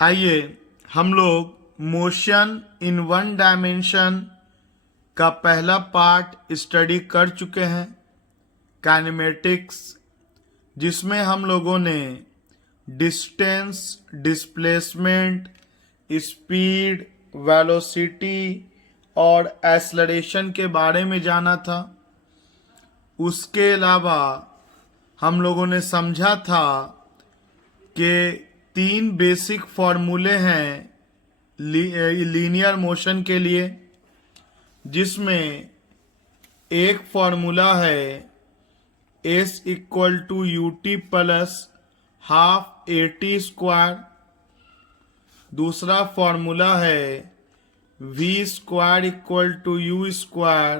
आइए हम लोग मोशन इन वन डायमेंशन का पहला पार्ट स्टडी कर चुके हैं, काइनेमेटिक्स, जिसमें हम लोगों ने डिस्टेंस, डिस्प्लेसमेंट, स्पीड, वेलोसिटी और एक्सेलरेशन के बारे में जाना था। उसके अलावा हम लोगों ने समझा था कि 3 बेसिक फॉर्मूले हैं लीनियर मोशन के लिए, जिसमें एक फॉर्मूला है S equal to U T plus half A T square. दूसरा फॉर्मूला है V square equal to U square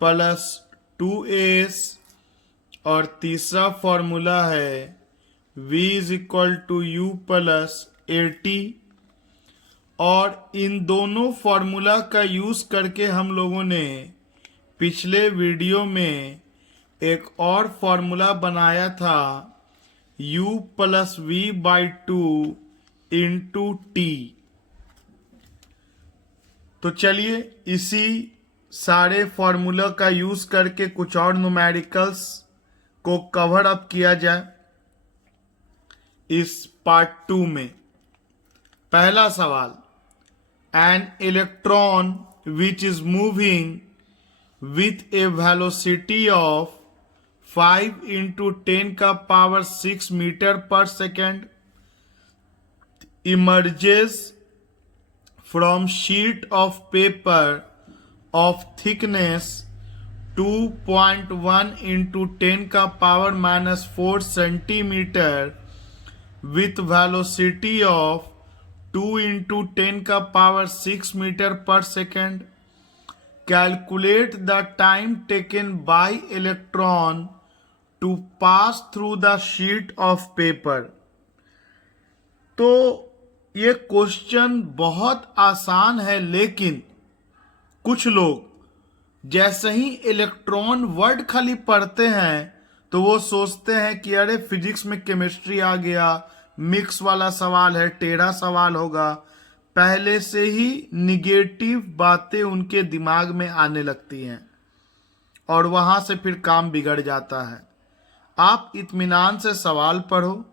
plus 2s। और तीसरा फॉर्मूला है V is equal to you plus A T. और इन दोनों फॉर्मूला का यूज करके हम लोगों ने पिछले वीडियो में एक और फॉर्मूला बनाया था u plus V by 2 into T. तो चलिए इसी सारे फॉर्मूला का यूज करके कुछ और न्यूमेरिकल्स को कवर अप किया जाए इस पार्ट 2 में। पहला सवाल, an electron which is moving with a velocity of 5 into 10 का पावर 6 मीटर पर second emerges from sheet of paper of thickness 2.1 into 10 का power -4 centimetre with velocity of 2 into 10 का पावर 6 मीटर पर second. Calculate the time taken by electron to pass through the sheet of paper। तो ये question बहुत आसान है, लेकिन कुछ लोग जैसे ही इलेक्ट्रॉन वर्ड खाली पढ़ते हैं तो वो सोचते हैं कि अरे फिजिक्स में केमिस्ट्री आ गया, मिक्स वाला सवाल है, टेढ़ा सवाल होगा। पहले से ही निगेटिव बातें उनके दिमाग में आने लगती हैं और वहां से फिर काम बिगड़ जाता है। आप इत्मीनान से सवाल पढ़ो,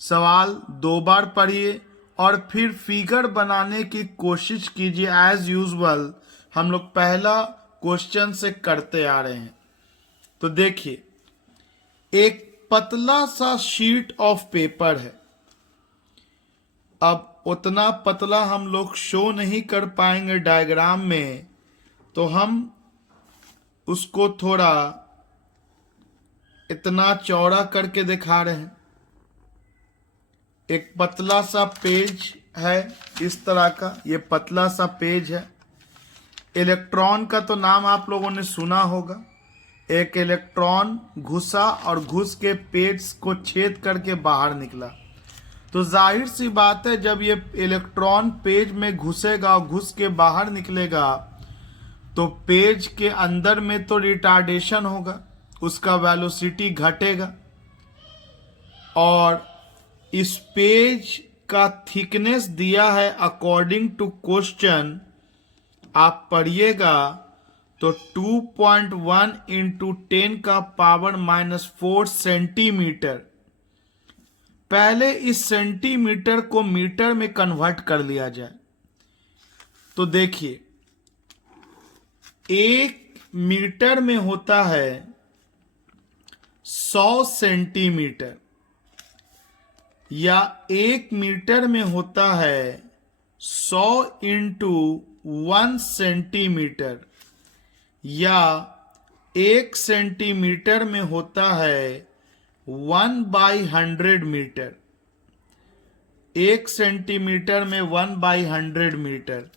सवाल 2 बार पढ़िए और फिर फिगर बनाने की कोशिश कीजिए। एज यूजुअल हम लोग पहला क्वेश्चन से करते आ रहे हैं। तो देखिए, एक पतला सा शीट ऑफ पेपर है। अब उतना पतला हम लोग शो नहीं कर पाएंगे डायग्राम में, तो हम उसको थोड़ा इतना चौड़ा करके दिखा रहे हैं। एक पतला सा पेज है इस तरह का, ये पतला सा पेज है। इलेक्ट्रॉन का तो नाम आप लोगों ने सुना होगा। एक इलेक्ट्रॉन घुसा और घुस के पेज को छेद करके बाहर निकला। तो जाहिर सी बात है, जब ये इलेक्ट्रॉन पेज में घुसेगा और घुस के बाहर निकलेगा तो पेज के अंदर में तो रिटार्डेशन होगा, उसका वेलोसिटी घटेगा। और इस पेज का थिकनेस दिया है अकॉर्डिंग टू क्वेश्चन, आप पढ़िएगा तो 2.1 इंटू 10 का पावर -4 सेंटीमीटर। पहले इस सेंटीमीटर को मीटर में कन्वर्ट कर लिया जाए। तो देखिए, 1 मीटर में होता है 100 सेंटीमीटर, या 1 मीटर में होता है 100 इंटू 1 सेंटीमीटर, या 1 सेंटीमीटर में होता है 1/100 मीटर। 1 सेंटीमीटर में 1/100 मीटर।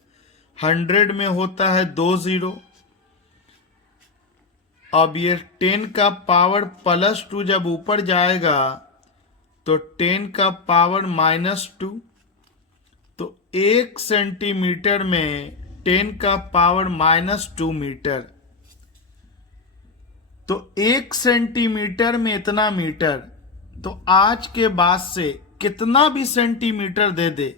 100 में होता है 2 जीरो। अब ये 10 का पावर +2 जब ऊपर जाएगा तो 10 का पावर -2। तो 1 सेंटीमीटर में 10 का पावर -2 मीटर। तो 1 सेंटीमीटर में इतना मीटर। तो आज के बाद से कितना भी सेंटीमीटर दे दे,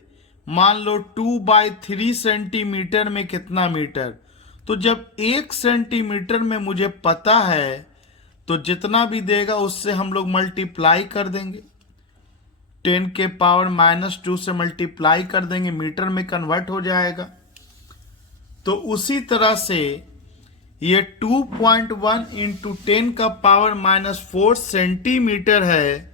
मान लो 2/3 सेंटीमीटर में कितना मीटर, तो जब 1 सेंटीमीटर में मुझे पता है तो जितना भी देगा उससे हम लोग मल्टीप्लाई कर देंगे, 10⁻⁻² से मल्टीप्लाई कर देंगे, मीटर में कन्वर्ट हो जाएगा। तो उसी तरह से ये 2.1 × 10⁻⁻4 सेंटीमीटर है,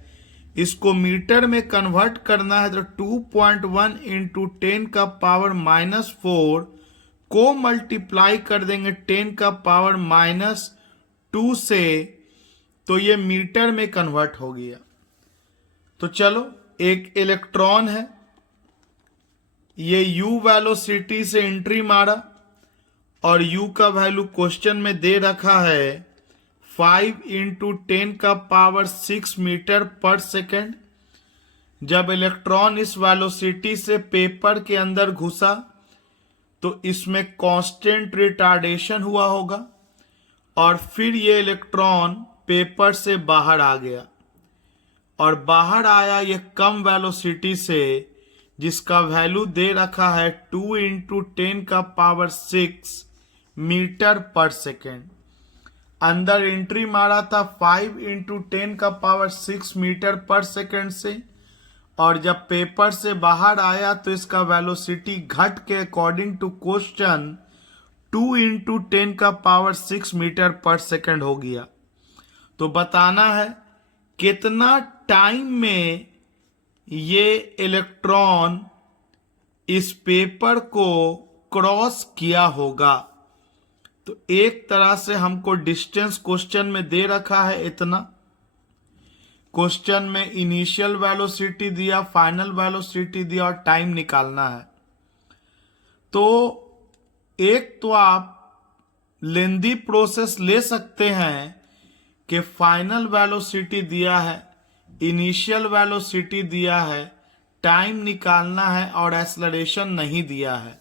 इसको मीटर में कन्वर्ट करना है तो 2.1 × 10⁻⁻4 को मल्टीप्लाई कर देंगे 10⁻⁻2 से, तो ये मीटर में कन्वर्ट हो गया। तो चलो, एक इलेक्ट्रॉन है, ये u वेलोसिटी से एंट्री मारा और u का वैल्यू क्वेश्चन में दे रखा है 5 × 10⁻6 मीटर पर सेकेंड। जब इलेक्ट्रॉन इस वेलोसिटी से पेपर के अंदर घुसा तो इसमें कांस्टेंट रिटार्डेशन हुआ होगा और फिर ये इलेक्ट्रॉन पेपर से बाहर आ गया और बाहर आया ये कम वेलोसिटी से, जिसका वैल्यू दे रखा है 2 × 10⁻6 मीटर पर सेकेंड। अंदर एंट्री मारा था 5 × 10⁻6 मीटर पर सेकेंड से, और जब पेपर से बाहर आया तो इसका वेलोसिटी घट के अकॉर्डिंग टू क्वेश्चन 2 × 10⁻6 मीटर पर सेकेंड हो गया। तो बताना है कितना टाइम में ये इलेक्ट्रॉन इस पेपर को क्रॉस किया होगा। तो एक तरह से हमको डिस्टेंस क्वेश्चन में दे रखा है इतना, क्वेश्चन में इनिशियल वेलोसिटी दिया, फाइनल वेलोसिटी दिया और टाइम निकालना है। तो एक तो आप लेंदी प्रोसेस ले सकते हैं कि फाइनल वेलोसिटी दिया है, इनिशियल वेलोसिटी दिया है, टाइम निकालना है और एक्सेलरेशन नहीं दिया है।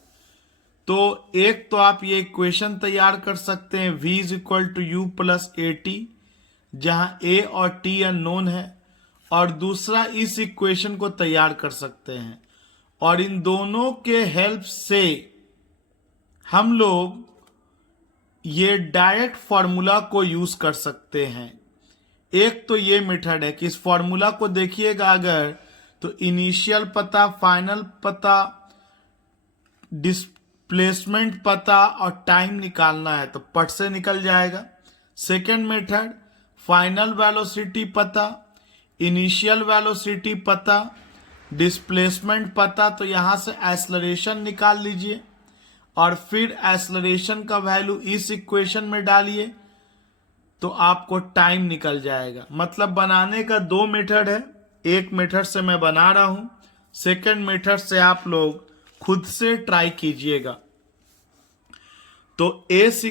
तो एक तो आप ये इक्वेशन तैयार कर सकते हैं v = u + at, जहां a और t अननोन है, और दूसरा इस इक्वेशन को तैयार कर सकते हैं और इन दोनों के हेल्प से हम लोग ये डायरेक्ट फॉर्मूला को यूज कर सकते हैं। एक तो ये मेथड है कि इस फॉर्मूला को देखिएगा अगर, तो इनिशियल पता, फाइनल पता, डिस्प्लेसमेंट पता और टाइम निकालना है तो पट से निकल जाएगा। सेकेंड मेथड, फाइनल वेलोसिटी पता, इनिशियल वेलोसिटी पता, डिस्प्लेसमेंट पता, तो यहां से एक्सेलरेशन निकाल लीजिए और फिर एक्सेलरेशन का वैल्यू इस इक्वेशन में डालिए तो आपको टाइम निकल जाएगा। मतलब बनाने का दो मेथड है, एक मेथड से मैं बना रहा हूं, सेकेंड मेथड से आप लोग खुद से ट्राई कीजिएगा। तो S =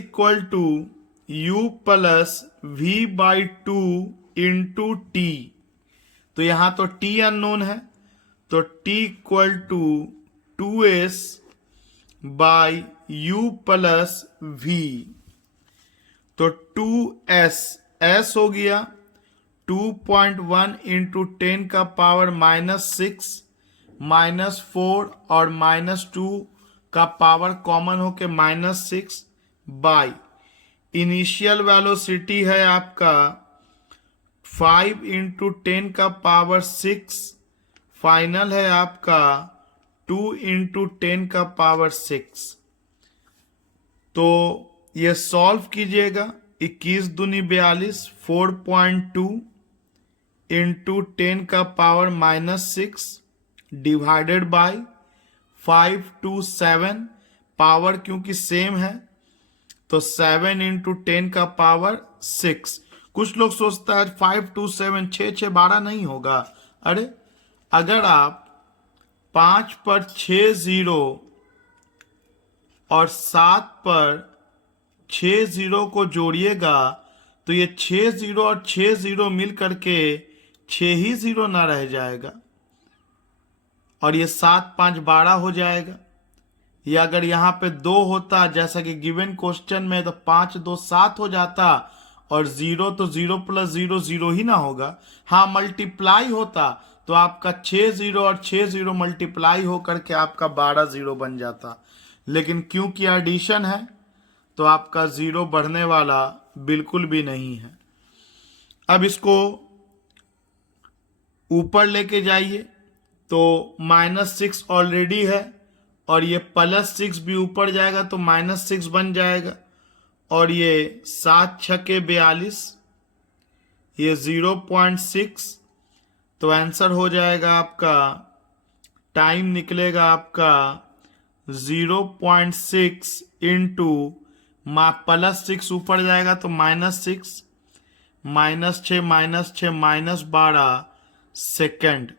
u + v/2 × t, तो यहां तो t अननोन है, तो t = 2s by u + v, तो 2s s हो गया 2.1 × 10⁻6 -4 और -2 का पावर कॉमन होके -6 बाई इनिशियल वेलोसिटी है आपका 5 × 10⁻6, फाइनल है आपका 2 × 10⁻6। तो ये सॉल्व कीजिएगा, 21 दूनी 42, 4.2 × 10⁻6 डिवाइडेड बाय 5 to 7, पावर क्योंकि सेम है तो 7 × 10⁻6। कुछ लोग सोचता है 5 to 7 6 6 12 नहीं होगा। अरे अगर आप 5 पर 6 0 और 7 पर 6 0 को जोड़िएगा तो ये 6 0 और 6 0 मिल करके 6 ही 0 ना रह जाएगा और ये 7 5 12 हो जाएगा। या अगर यहाँ पे 2 होता जैसा कि गिवन क्वेश्चन में तो 5 2 7 हो जाता और 0 तो 0 + 0 0 ही ना होगा। हाँ मल्टीप्लाई होता तो आपका 6 जीरो और 6 जीरो मल्टीप्लाई होकर के आपका 12 जीरो बन जाता, लेकिन क्योंकि एडिशन है तो आपका जीरो बढ़ने वाला बिल्कुल भी नहीं है। अब इसको ऊपर लेके जाइए तो -6 ऑलरेडी है और ये +6 भी ऊपर जाएगा तो -6 बन जाएगा, और ये 7 छके 42, ये 0.6, तो आंसर हो जाएगा आपका, टाइम निकलेगा आपका 0.6 इंटू +6 ऊपर जाएगा तो -6, -6 -12 सेकेंड,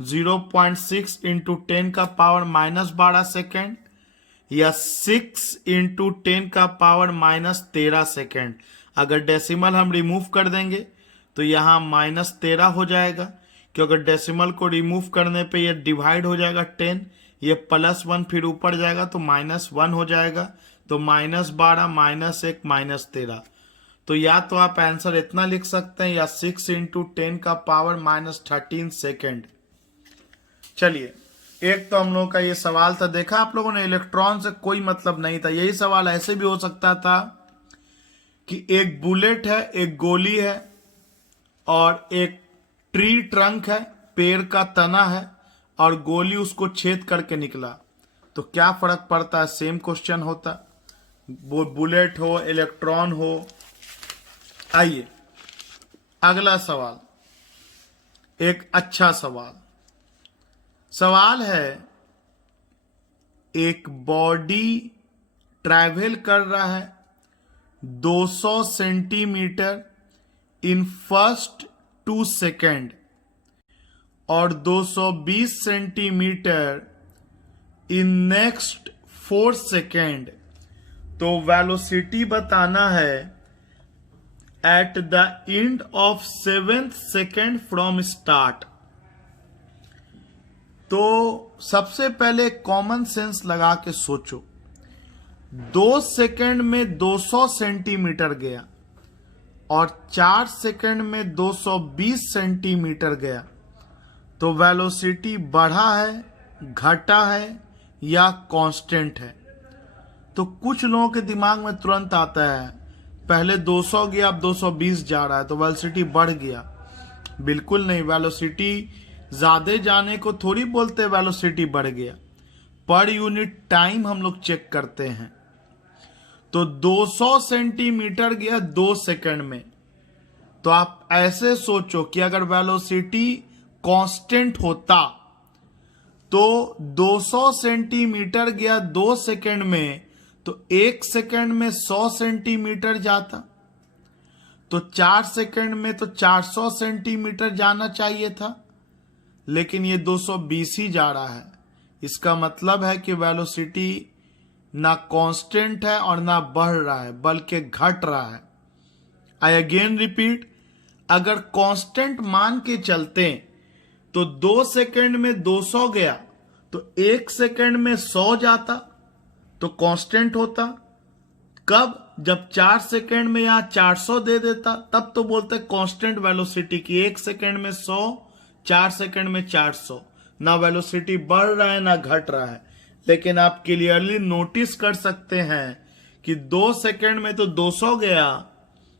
0.6 इंटू 10 का पावर -12 सेकेंड, या 6 इंटू 10 का पावर -13 सेकेंड। अगर डेसिमल हम रिमूव कर देंगे तो यहाँ -13 हो जाएगा, क्योंकि अगर डेसिमल को रिमूव करने पे ये डिवाइड हो जाएगा 10, ये +1 फिर ऊपर जाएगा तो -1 हो जाएगा, तो -12 -1 -13। तो या तो आप आंसर इतना लिख सकते हैं या 6 इंटू 10 का पावर -13 सेकेंड। चलिए, एक तो हम लोगों का ये सवाल था, देखा आप लोगों ने इलेक्ट्रॉन से कोई मतलब नहीं था। यही सवाल ऐसे भी हो सकता था कि एक बुलेट है, एक गोली है और एक ट्री ट्रंक है, पेड़ का तना है, और गोली उसको छेद करके निकला, तो क्या फर्क पड़ता है, सेम क्वेश्चन होता, वो बुलेट हो इलेक्ट्रॉन हो। आइए अगला सवाल, एक अच्छा सवाल है, एक बॉडी ट्रैवल कर रहा है 200 सेंटीमीटर इन फर्स्ट 2 सेकेंड और 220 सेंटीमीटर इन नेक्स्ट 4 सेकेंड, तो वेलोसिटी बताना है at the end of 7th second from start. तो सबसे पहले कॉमन सेंस लगा के सोचो, 2 सेकेंड में 200 सेंटीमीटर गया और 4 सेकेंड में 220 सेंटीमीटर गया, तो वेलोसिटी बढ़ा है, घटा है या कांस्टेंट है। तो कुछ लोगों के दिमाग में तुरंत आता है, पहले 200 गया अब 220 जा रहा है तो वेलोसिटी बढ़ गया। बिल्कुल नहीं, वेलोसिटी ज्यादा जाने को थोड़ी बोलते वेलोसिटी बढ़ गया, पर यूनिट टाइम हम लोग चेक करते हैं। तो 200 सेंटीमीटर गया 2 सेकंड में, तो आप ऐसे सोचो कि अगर वेलोसिटी कांस्टेंट होता तो 200 सेंटीमीटर गया 2 सेकंड में, तो 1 सेकंड में 100 सेंटीमीटर जाता, तो 4 सेकंड में तो 400 सेंटीमीटर जाना चाहिए था, लेकिन ये 220 ही जा रहा है। इसका मतलब है कि वेलोसिटी ना कांस्टेंट है और ना बढ़ रहा है बल्कि घट रहा है। आई अगेन रिपीट, अगर कांस्टेंट मान के चलते तो 2 सेकंड में 200 गया तो 1 सेकंड में 100 जाता, तो कांस्टेंट होता। कब? जब 4 सेकंड में यहां 400 दे देता, तब तो बोलते कांस्टेंट वेलोसिटी की, 1 सेकंड में 100, 4 सेकंड में 400, ना वेलोसिटी बढ़ रहा है ना घट रहा है। लेकिन आप क्लियरली नोटिस कर सकते हैं कि 2 सेकंड में तो 200 गया,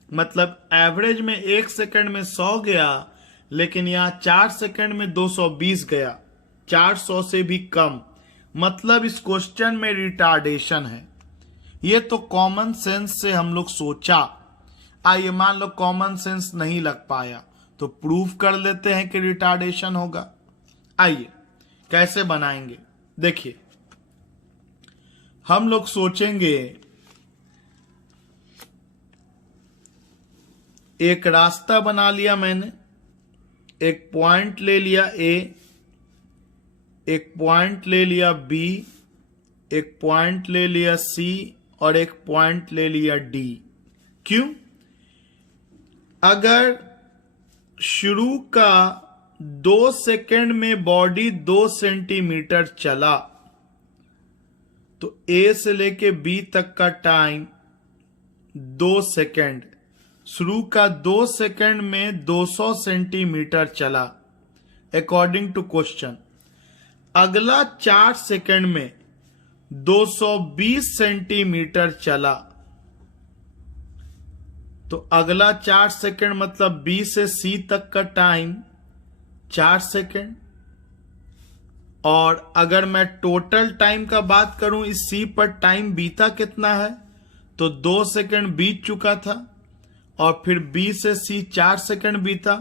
मतलब एवरेज में 1 सेकंड में 100 गया, लेकिन यहां 4 सेकंड में 220 गया, 400 से भी कम। मतलब इस क्वेश्चन में रिटार्डेशन है। ये तो कॉमन सेंस से हम लोग सोचा। आइए मान लो कॉमन सेंस नहीं लग पाया तो प्रूफ कर लेते हैं कि रिटार्डेशन होगा। आइए कैसे बनाएंगे, देखिए हम लोग सोचेंगे एक रास्ता बना लिया मैंने, एक पॉइंट ले लिया ए, एक पॉइंट ले लिया बी, एक पॉइंट ले लिया सी और एक पॉइंट ले लिया डी। क्यों? अगर शुरू का 2 सेकंड में बॉडी 2 सेंटीमीटर चला तो ए से लेके बी तक का टाइम 2 सेकंड, शुरू का 2 सेकंड में 200 सेंटीमीटर चला, अकॉर्डिंग टू क्वेश्चन। अगला 4 सेकंड में 220 सेंटीमीटर चला, तो अगला 4 सेकंड मतलब B से C तक का टाइम 4 सेकंड। और अगर मैं टोटल टाइम का बात करूं, इस C पर टाइम बीता कितना है, तो 2 सेकंड बीत चुका था, और फिर B से C 4 सेकंड बीता,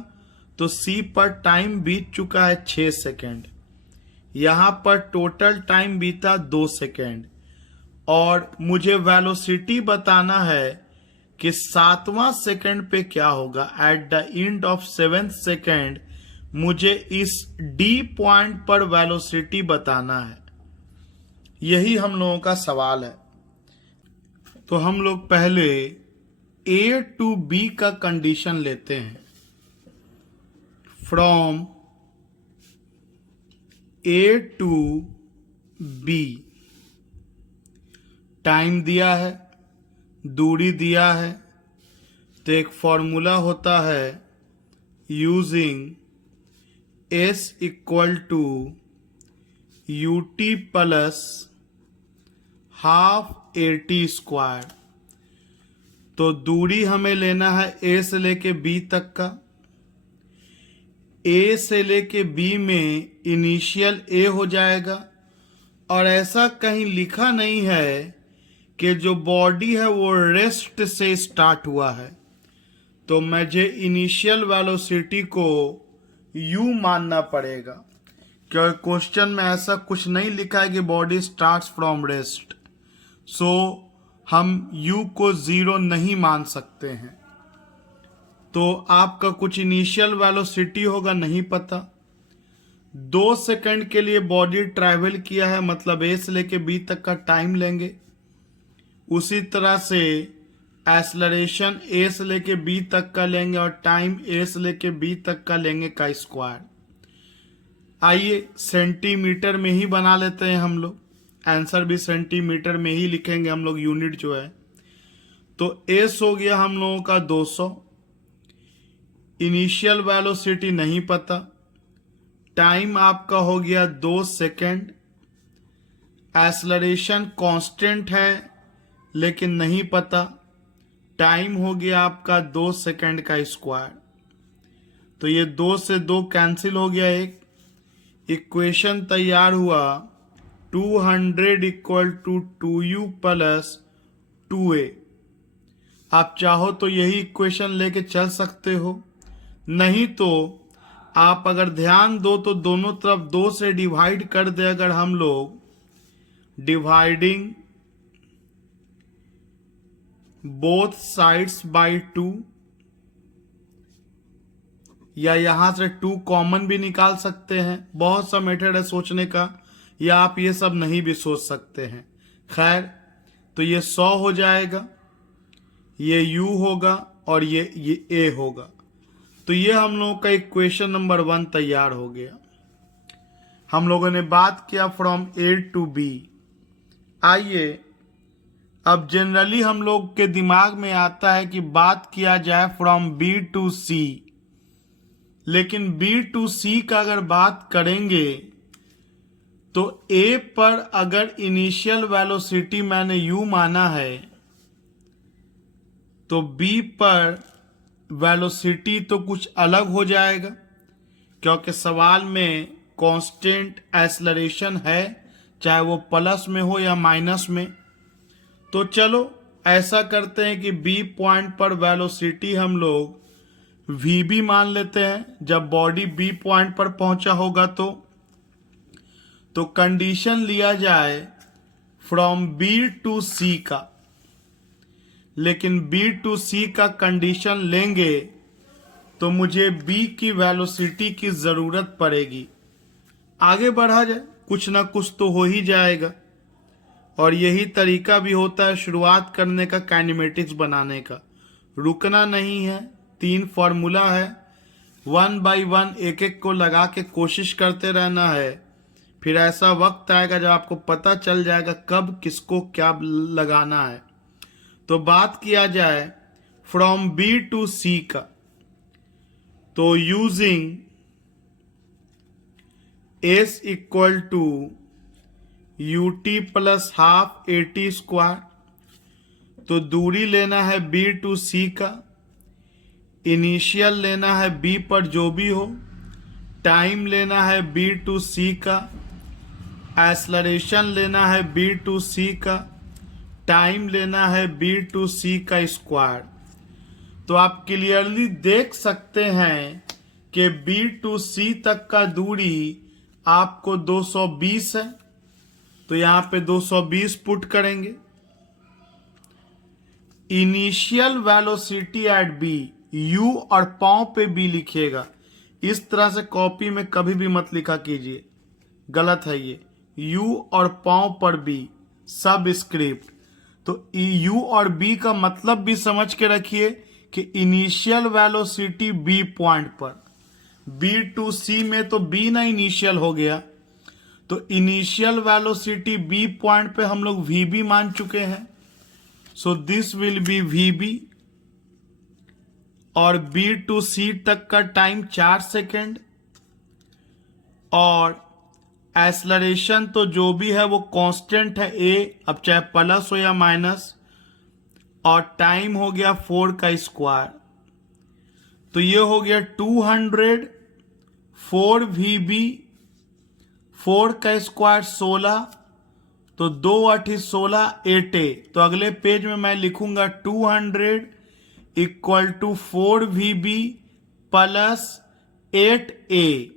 तो C पर टाइम बीत चुका है 6 सेकंड। यहां पर टोटल टाइम बीता 2 सेकंड, और मुझे वेलोसिटी बताना है कि 7वां सेकंड पे क्या होगा। At the end of 7th second मुझे इस D पॉइंट पर वेलोसिटी बताना है। यही हम लोगों का सवाल है। तो हम लोग पहले A to B का कंडीशन लेते हैं। From A to B time दिया है, दूरी दिया है, तो एक फॉर्मूला होता है using S equal to UT plus half AT square. तो दूरी हमें लेना है A से लेके B तक का। A से लेके B में इनिशियल A हो जाएगा, और ऐसा कहीं लिखा नहीं है कि जो बॉडी है वो रेस्ट से स्टार्ट हुआ है, तो मुझे इनिशियल वेलोसिटी को U मानना पड़ेगा, क्योंकि क्वेश्चन में ऐसा कुछ नहीं लिखा है कि बॉडी स्टार्ट्स फ्रॉम रेस्ट। सो हम U को 0 नहीं मान सकते हैं। तो आपका कुछ इनिशियल वेलोसिटी होगा, नहीं पता। 2 सेकंड के लिए बॉडी ट्रैवल किया है, मतलब A से लेके B तक का टाइम लेंगे। उसी तरह से एक्सेलरेशन A से लेके B तक का लेंगे, और टाइम A से लेके B तक का लेंगे का स्क्वायर। आइए सेंटीमीटर में ही बना लेते हैं हम लोग, आंसर भी सेंटीमीटर में ही लिखेंगे हम लोग, यूनिट जो है। तो S हो गया हम लोगों का 200, इनिशियल वेलोसिटी नहीं पता, टाइम आपका हो गया 2 सेकंड, एक्सेलरेशन कांस्टेंट है लेकिन नहीं पता, टाइम हो गया आपका 2 सेकंड का स्क्वायर। तो ये 2 से 2 कैंसिल हो गया, एक इक्वेशन तैयार हुआ 200 equal to 2U plus 2A। आप चाहो तो यही इक्वेशन लेके चल सकते हो, नहीं तो आप अगर ध्यान दो तो दोनों तरफ 2 से डिवाइड कर दे अगर हम लोग, डिवाइडिंग बोथ साइड्स बाय 2, या यहां से 2 कॉमन भी निकाल सकते हैं। बहुत सा मेथड है सोचने का, या आप ये सब नहीं भी सोच सकते हैं। खैर, तो ये 100 हो जाएगा, ये U होगा, और ये A होगा। तो ये हम लोगों का इक्वेशन नंबर 1 तैयार हो गया। हम लोगों ने बात किया फ्रॉम A टू B। आइए अब जनरली हम लोग के दिमाग में आता है कि बात किया जाए फ्रॉम B टू C, लेकिन B टू C का अगर बात करेंगे तो A पर अगर इनिशियल वेलोसिटी मैंने U माना है, तो B पर वेलोसिटी तो कुछ अलग हो जाएगा, क्योंकि सवाल में कांस्टेंट एक्सेलरेशन है, चाहे वो प्लस में हो या माइनस में। तो चलो ऐसा करते हैं कि B पॉइंट पर वेलोसिटी हम लोग VB मान लेते हैं, जब बॉडी B पॉइंट पर पहुंचा होगा। तो कंडीशन लिया जाए फ्रॉम B टू C का, लेकिन B टू C का कंडीशन लेंगे तो मुझे B की वेलोसिटी की जरूरत पड़ेगी। आगे बढ़ा जाए, कुछ ना कुछ तो हो ही जाएगा, और यही तरीका भी होता है शुरुआत करने का, काइनेमेटिक्स बनाने का। रुकना नहीं है, 3 फॉर्मूला है, 1 बाय 1 एक एक को लगा के कोशिश करते रहना है। फिर ऐसा वक्त आएगा जब आपको पता चल जाएगा कब किसको क्या लगाना है। तो बात किया जाए फ्रॉम B टू C का, तो using S equal to U T plus half A T square. तो दूरी लेना है बी टू सी का, इनिशियल लेना है बी पर जो भी हो, टाइम लेना है बी टू सी का, एक्सेलरेशन लेना है बी टू सी का, टाइम लेना है बी टू सी का स्क्वायर। तो आप क्लियरली देख सकते हैं कि बी टू सी तक का दूरी आपको 220 है, तो यहां पे 220 पुट करेंगे। Initial velocity at B, U और पांव पे बी लिखिएगा। इस तरह से कॉपी में कभी भी मत लिखा कीजिए, गलत है ये। यू और पांव पर बी, सब स्क्रिप्ट। तो यू और बी का मतलब भी समझ के रखिए कि इनिशियल वेलोसिटी बी पॉइंट पर, बी टू सी में तो बी ना इनिशियल हो गया, तो इनिशियल वेलोसिटी बी पॉइंट पे हम लोग वी बी मान चुके हैं। So this will be V B, और बी टू सी तक का टाइम 4 सेकेंड, और एक्सेलरेशन तो जो भी है वो कांस्टेंट है ए, अब चाहे प्लस हो या माइनस, और टाइम हो गया 4 का स्क्वायर। तो ये हो गया 200, 4 वी बी, 4 का स्क्वायर 16, तो 2 8 16 8 ए। तो अगले पेज में मैं लिखूंगा 200 equal to 4 V B plus 8 A.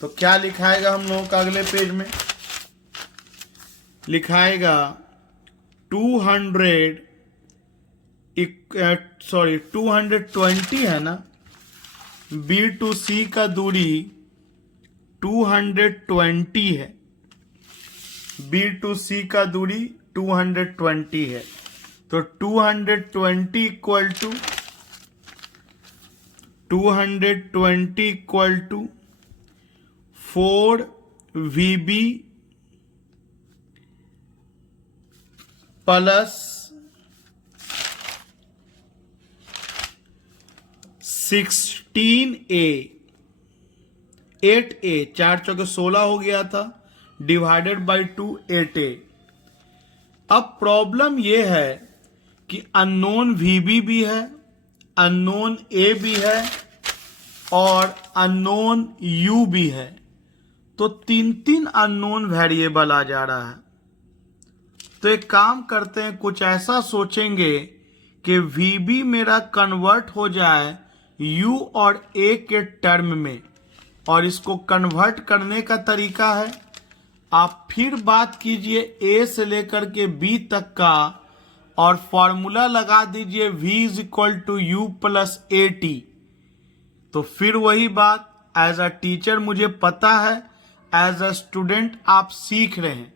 तो क्या लिखाएगा हम लोगों का अगले पेज में? लिखाएगा 220 है ना, बी टू सी का दूरी 220 है, बी टू सी का दूरी 220 है। तो 220 equal to 4 V B plus 16 A, 8 A, 4 चौके 16 हो गया था, डिवाइडेड बाई 2 8 ए। अब प्रॉब्लम यह है कि अननोन वीबी भी है, अननोन ए भी है, और अननोन यू भी है। तो 3 अननोन वेरिएबल आ जा रहा है। तो एक काम करते हैं, कुछ ऐसा सोचेंगे कि वीबी मेरा कन्वर्ट हो जाए यू और ए के टर्म में, और इसको कन्वर्ट करने का तरीका है, आप फिर बात कीजिए ए से लेकर के बी तक का, और फॉर्मूला लगा दीजिए v is equal to you plus A T. तो फिर वही बात, एज अ टीचर मुझे पता है, एज अ स्टूडेंट आप सीख रहे हैं।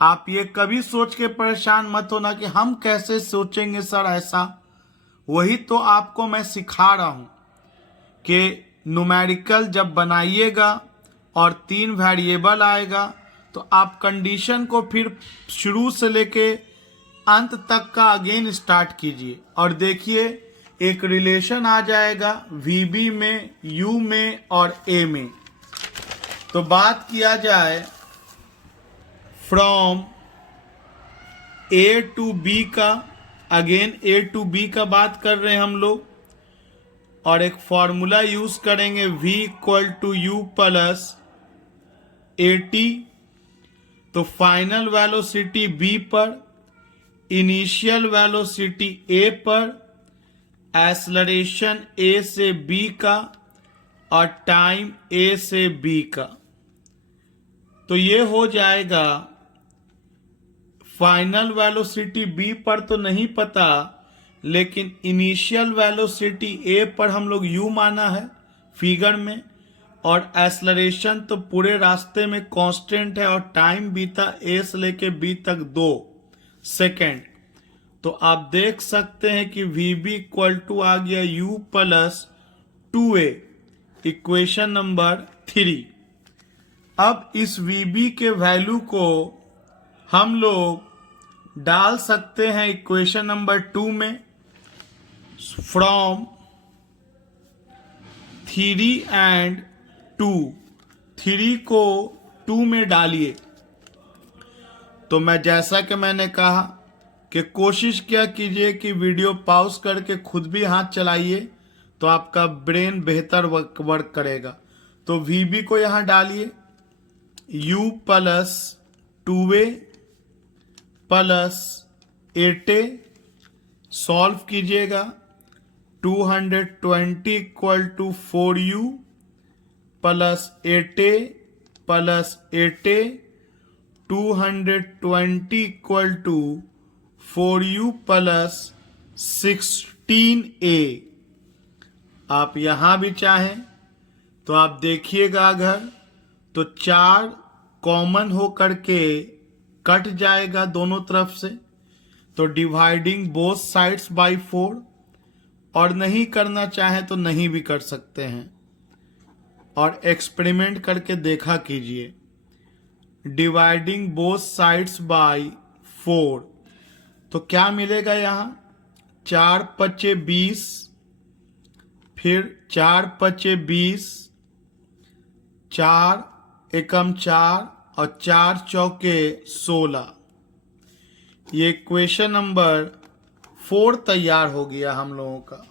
आप ये कभी सोच के परेशान मत होना कि हम कैसे सोचेंगे सर ऐसा। वही तो आपको मैं सिखा रहा हूं कि न्यूमेरिकल जब बनाइएगा और 3 वेरिएबल आएगा, तो आप कंडीशन को फिर शुरू से लेके अंत तक का अगेन स्टार्ट कीजिए, और देखिए एक रिलेशन आ जाएगा वीबी में, यू में और ए में। तो बात किया जाए फ्रॉम ए टू बी का, अगेन ए टू बी का बात कर रहे हैं हम लोग, और एक फॉर्मूला यूज करेंगे v equal to you plus A T. तो फाइनल वेलोसिटी b पर, इनिशियल वेलोसिटी a पर, एक्सेलरेशन a से b का, और टाइम a से b का। तो ये हो जाएगा फाइनल वेलोसिटी b पर तो नहीं पता, लेकिन इनिशियल वेलोसिटी a पर हम लोग u माना है फिगर में, और एक्सेलरेशन तो पूरे रास्ते में कांस्टेंट है, और टाइम बीता a से लेके b तक 2 सेकेंड। तो आप देख सकते हैं कि vb इक्वल टू आ गया u plus 2a, equation number 3। अब इस vb के वैल्यू को हम लोग डाल सकते हैं इक्वेशन नंबर 2 में, फ्रॉम 3 and 2 3 को 2 में डालिए। तो मैं जैसा कि मैंने कहा कि कोशिश क्या कीजिए कि वीडियो पॉज करके खुद भी हाथ चलाइए, तो आपका ब्रेन बेहतर वर्क करेगा। तो VB को यहाँ डालिए, U plus 2A plus 8A, solve कीजिएगा। 220 equal to 4U plus 8A plus 8A, 220 equal to 4U plus 16A। आप यहां भी चाहें तो आप देखिएगा, अगर तो 4 कॉमन हो करके कट जाएगा दोनों तरफ से, तो डिवाइडिंग बोथ साइड्स बाय 4, और नहीं करना चाहें तो नहीं भी कर सकते हैं, और एक्सपेरिमेंट करके देखा कीजिए। डिवाइडिंग बोथ साइड्स बाय 4, तो क्या मिलेगा यहाँ, 4 पचे 20, फिर 4 पचे 20, 4 एकम 4 और 4 चौके 16। ये क्वेश्चन नंबर 4 तैयार हो गया हम लोगों का।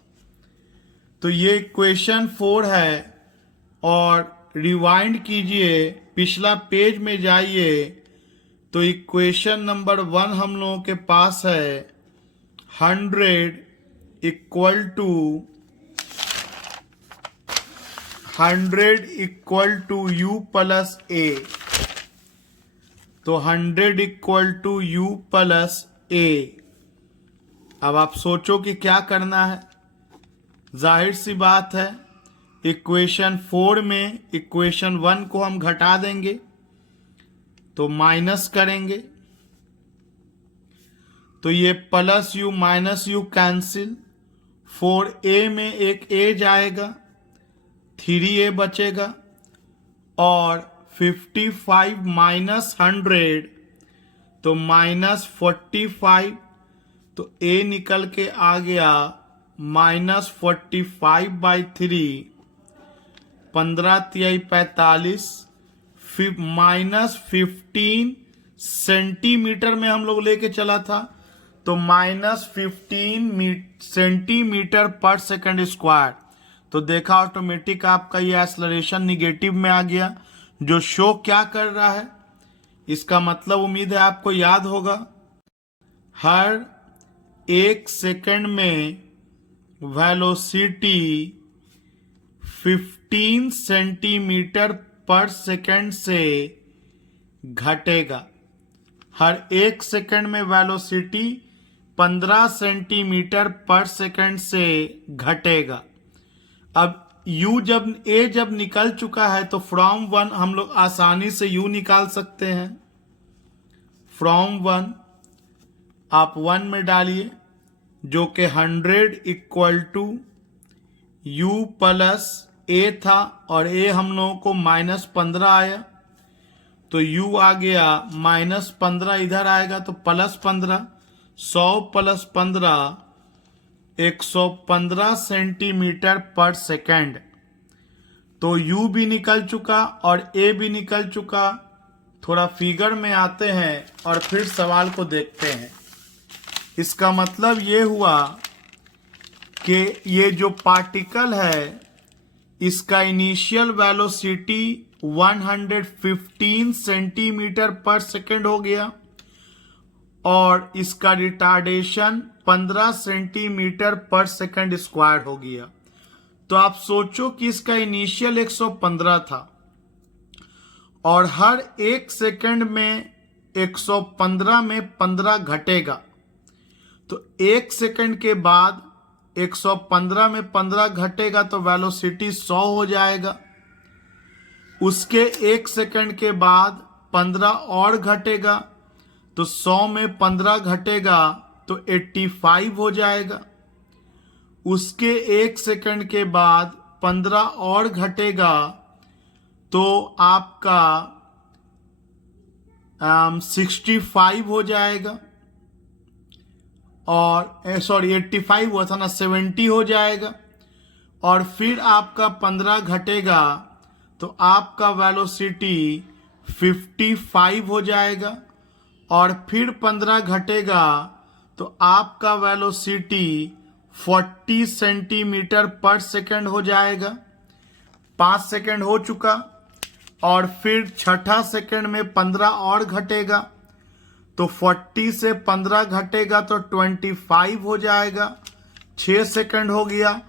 तो ये क्वेश्चन 4 है, और रिवाइंड कीजिए, पिछला पेज में जाइए, तो इक्वेशन नंबर 1 हम लोगों के पास है 100 equal to U plus A। तो 100 equal to U plus A। अब आप सोचो कि क्या करना है। जाहिर सी बात है, इक्वेशन 4 में इक्वेशन 1 को हम घटा देंगे, तो माइनस करेंगे, तो ये plus U minus U cancel, 4A में एक A जाएगा, 3A बचेगा, और 55 माइनस 100 तो माइनस 45, तो A निकल के आ गया माइनस 45/3, 15 तिहाई 45, माइनस 15 सेंटीमीटर में हम लोग लेके चला था, तो माइनस 15 सेंटीमीटर पर सेकंड स्क्वायर। तो देखा ऑटोमेटिक आपका ये एक्सेलरेशन निगेटिव में आ गया, जो शो क्या कर रहा है, इसका मतलब उम्मीद है आपको याद होगा, हर 1 सेकंड में वेलोसिटी 15 सेंटीमीटर पर सेकंड से घटेगा। हर 1 सेकंड में वेलोसिटी 15 सेंटीमीटर पर सेकंड से घटेगा। अब A जब निकल चुका है, तो फ्रॉम 1 हम लोग आसानी से U निकाल सकते हैं। फ्रॉम 1 आप 1 में डालिए, जो कि 100 equal to U plus A था, और A हम लोगों को -15 आया, तो U आ गया -15, इधर आएगा तो +15, 100 प्लस 15 115 सेंटीमीटर पर सेकंड। तो U भी निकल चुका और A भी निकल चुका। थोड़ा फिगर में आते हैं और फिर सवाल को देखते हैं। इसका मतलब ये हुआ कि ये जो पार्टिकल है, इसका इनिशियल वेलोसिटी 115 सेंटीमीटर पर सेकंड हो गया, और इसका रिटार्डेशन 15 सेंटीमीटर पर सेकंड स्क्वायर हो गया। तो आप सोचो कि इसका इनिशियल 115 था, और हर 1 सेकंड में 115 में 15 घटेगा, तो 1 सेकंड के बाद 115 में 15 घटेगा, तो वेलोसिटी 100 हो जाएगा। उसके 1 सेकंड के बाद 15 और घटेगा, तो 100 में 15 घटेगा तो 85 हो जाएगा। उसके 1 सेकंड के बाद 15 और घटेगा तो आपका 65 हो जाएगा, और सॉरी 85 हुआ था ना, 70 हो जाएगा। और फिर आपका 15 घटेगा तो आपका वेलोसिटी 55 हो जाएगा, और फिर 15 घटेगा तो आपका वेलोसिटी 40 सेंटीमीटर पर सेकंड हो जाएगा। 5 सेकंड हो चुका, और फिर छठा सेकंड में 15 और घटेगा, तो 40 से 15 घटेगा तो 25 हो जाएगा। 6 सेकंड हो गया,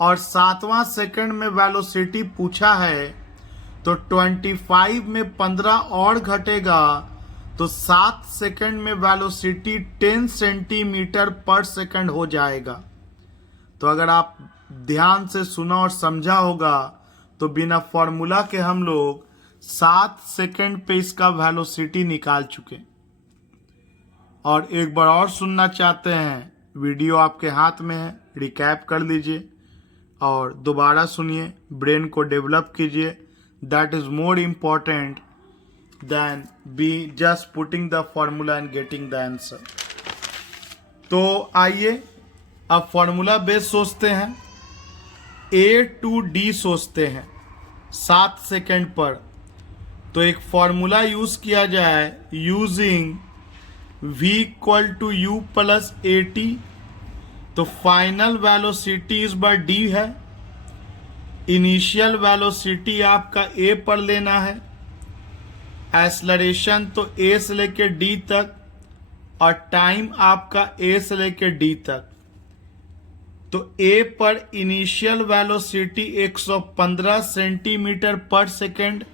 और 7वां सेकंड में वेलोसिटी पूछा है, तो 25 में 15 और घटेगा तो 7 सेकंड में वेलोसिटी 10 सेंटीमीटर पर सेकंड हो जाएगा। तो अगर आप ध्यान से सुना और समझा होगा तो बिना फॉर्मूला के हम लोग 7 सेकंड पे इसका वेलोसिटी निकाल चुके। और एक बार और सुनना चाहते हैं, वीडियो आपके हाथ में है, रिकैप कर लीजिए और दोबारा सुनिए, ब्रेन को डेवलप कीजिए। That is more important than be just putting the formula and getting the answer. तो आइए अब फॉर्मूला बेस सोचते हैं, A to D सोचते हैं 7 सेकंड पर। तो एक फॉर्मूला यूज किया जाए, using V equal to U plus AT। तो फाइनल वेलोसिटी इस बार D है, इनिशियल वेलोसिटी आपका A पर लेना है, एक्सेलरेशन तो A से लेके D तक, और टाइम आपका A से लेके D तक। तो A पर इनिशियल वेलोसिटी 115 सेंटीमीटर पर सेकेंड,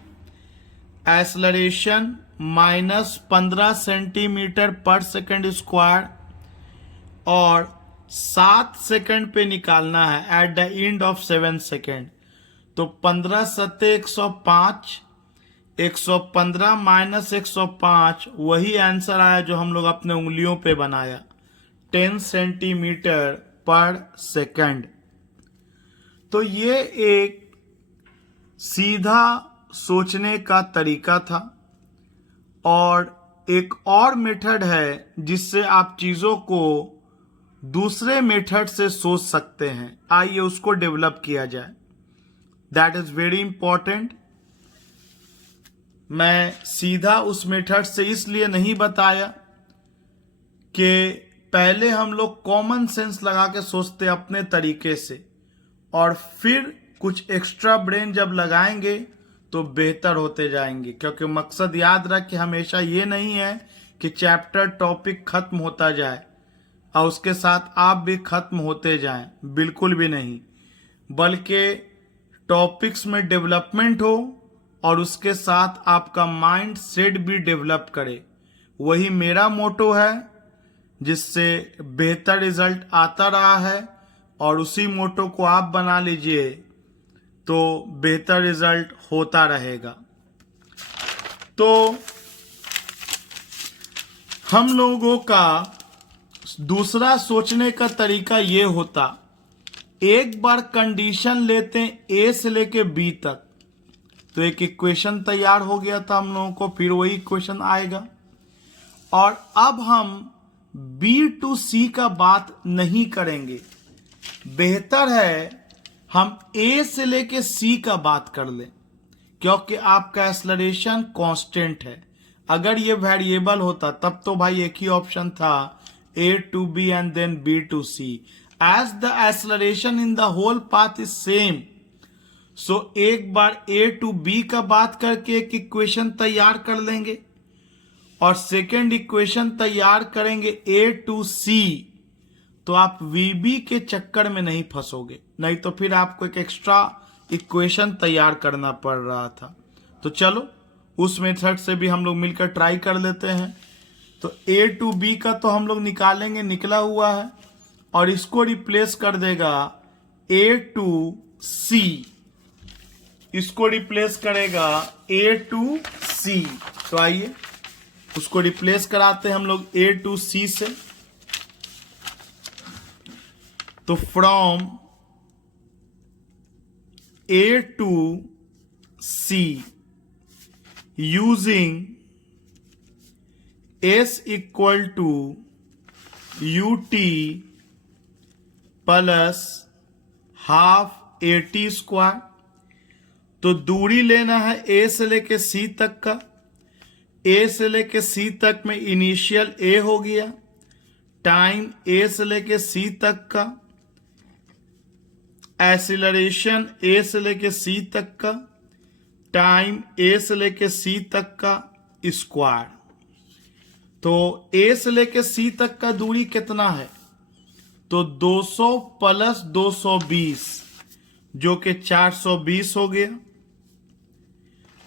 एक्सेलरेशन -15 सेंटीमीटर पर सेकेंड स्क्वायर, और 7 सेकंड पे निकालना है at the end of 7 second. तो 15 सत्ते 105, 115 माइनस 105 वही आंसर आया जो हम लोग अपने उंगलियों पे बनाया, 10 सेंटीमीटर पर सेकंड। तो ये एक सीधा सोचने का तरीका था, और एक और मेथड है जिससे आप चीजों को दूसरे मेथड से सोच सकते हैं। आइए उसको डेवलप किया जाए। That is very important. मैं सीधा उस मेथड से इसलिए नहीं बताया कि पहले हम लोग कॉमन सेंस लगा के सोचते अपने तरीके से, और फिर कुछ एक्स्ट्रा ब्रेन जब लगाएंगे तो बेहतर होते जाएंगे। क्योंकि मकसद याद रख कि हमेशा ये नहीं है कि चैप्टर टॉपिक खत्म होता जाए और उसके साथ आप भी खत्म होते जाएं, बिल्कुल भी नहीं, बल्कि टॉपिक्स में डेवलपमेंट हो और उसके साथ आपका माइंड सेट भी डेवलप करे। वही मेरा मोटो है, जिससे बेहतर रिजल्ट आता रहा है, और उसी मोटो को आप बना लीजिए तो बेहतर रिजल्ट होता रहेगा। तो हम लोगों का दूसरा सोचने का तरीका ये होता, एक बार कंडीशन लेते हैं A से लेके B तक, तो एक इक्वेशन तैयार हो गया था हम लोगों को, फिर वही इक्वेशन आएगा। और अब हम B to C का बात नहीं करेंगे, बेहतर है हम A से लेके C का बात कर लें, क्योंकि आपका एक्सेलरेशन कांस्टेंट है। अगर ये वेरिएबल होता तब तो भाई एक ही ऑप्शन था, A to B and then B to C. As the acceleration in the whole path is same, so एक बार A to B का बात करके एक इक्वेशन तैयार कर लेंगे, और सेकेंड इक्वेशन तैयार करेंगे A to C। तो आप VB के चक्कर में नहीं फंसोगे, नहीं तो फिर आपको एक एक्स्ट्रा इक्वेशन तैयार करना पड़ रहा था। तो चलो उस मेथड से भी हम लोग मिलकर ट्राई कर लेते हैं। तो A to B का तो हम लोग निकालेंगे, निकला हुआ है, और इसको रिप्लेस कर देगा A to C, इसको रिप्लेस करेगा A to C। तो आइए उसको रिप्लेस कराते हैं हम लोग A to C से। तो from A to C using S equal to UT plus half AT square, तो दूरी लेना है ए से लेके सी तक का। ए से लेके सी तक में इनिशियल ए हो गया, टाइम ए से लेके सी तक का, एक्सीलरेशन ए से लेके सी तक का, टाइम ए से लेके सी तक का स्क्वायर। तो ए से लेके सी तक का दूरी कितना है? तो 200 प्लस 220 जो कि 420 हो गया।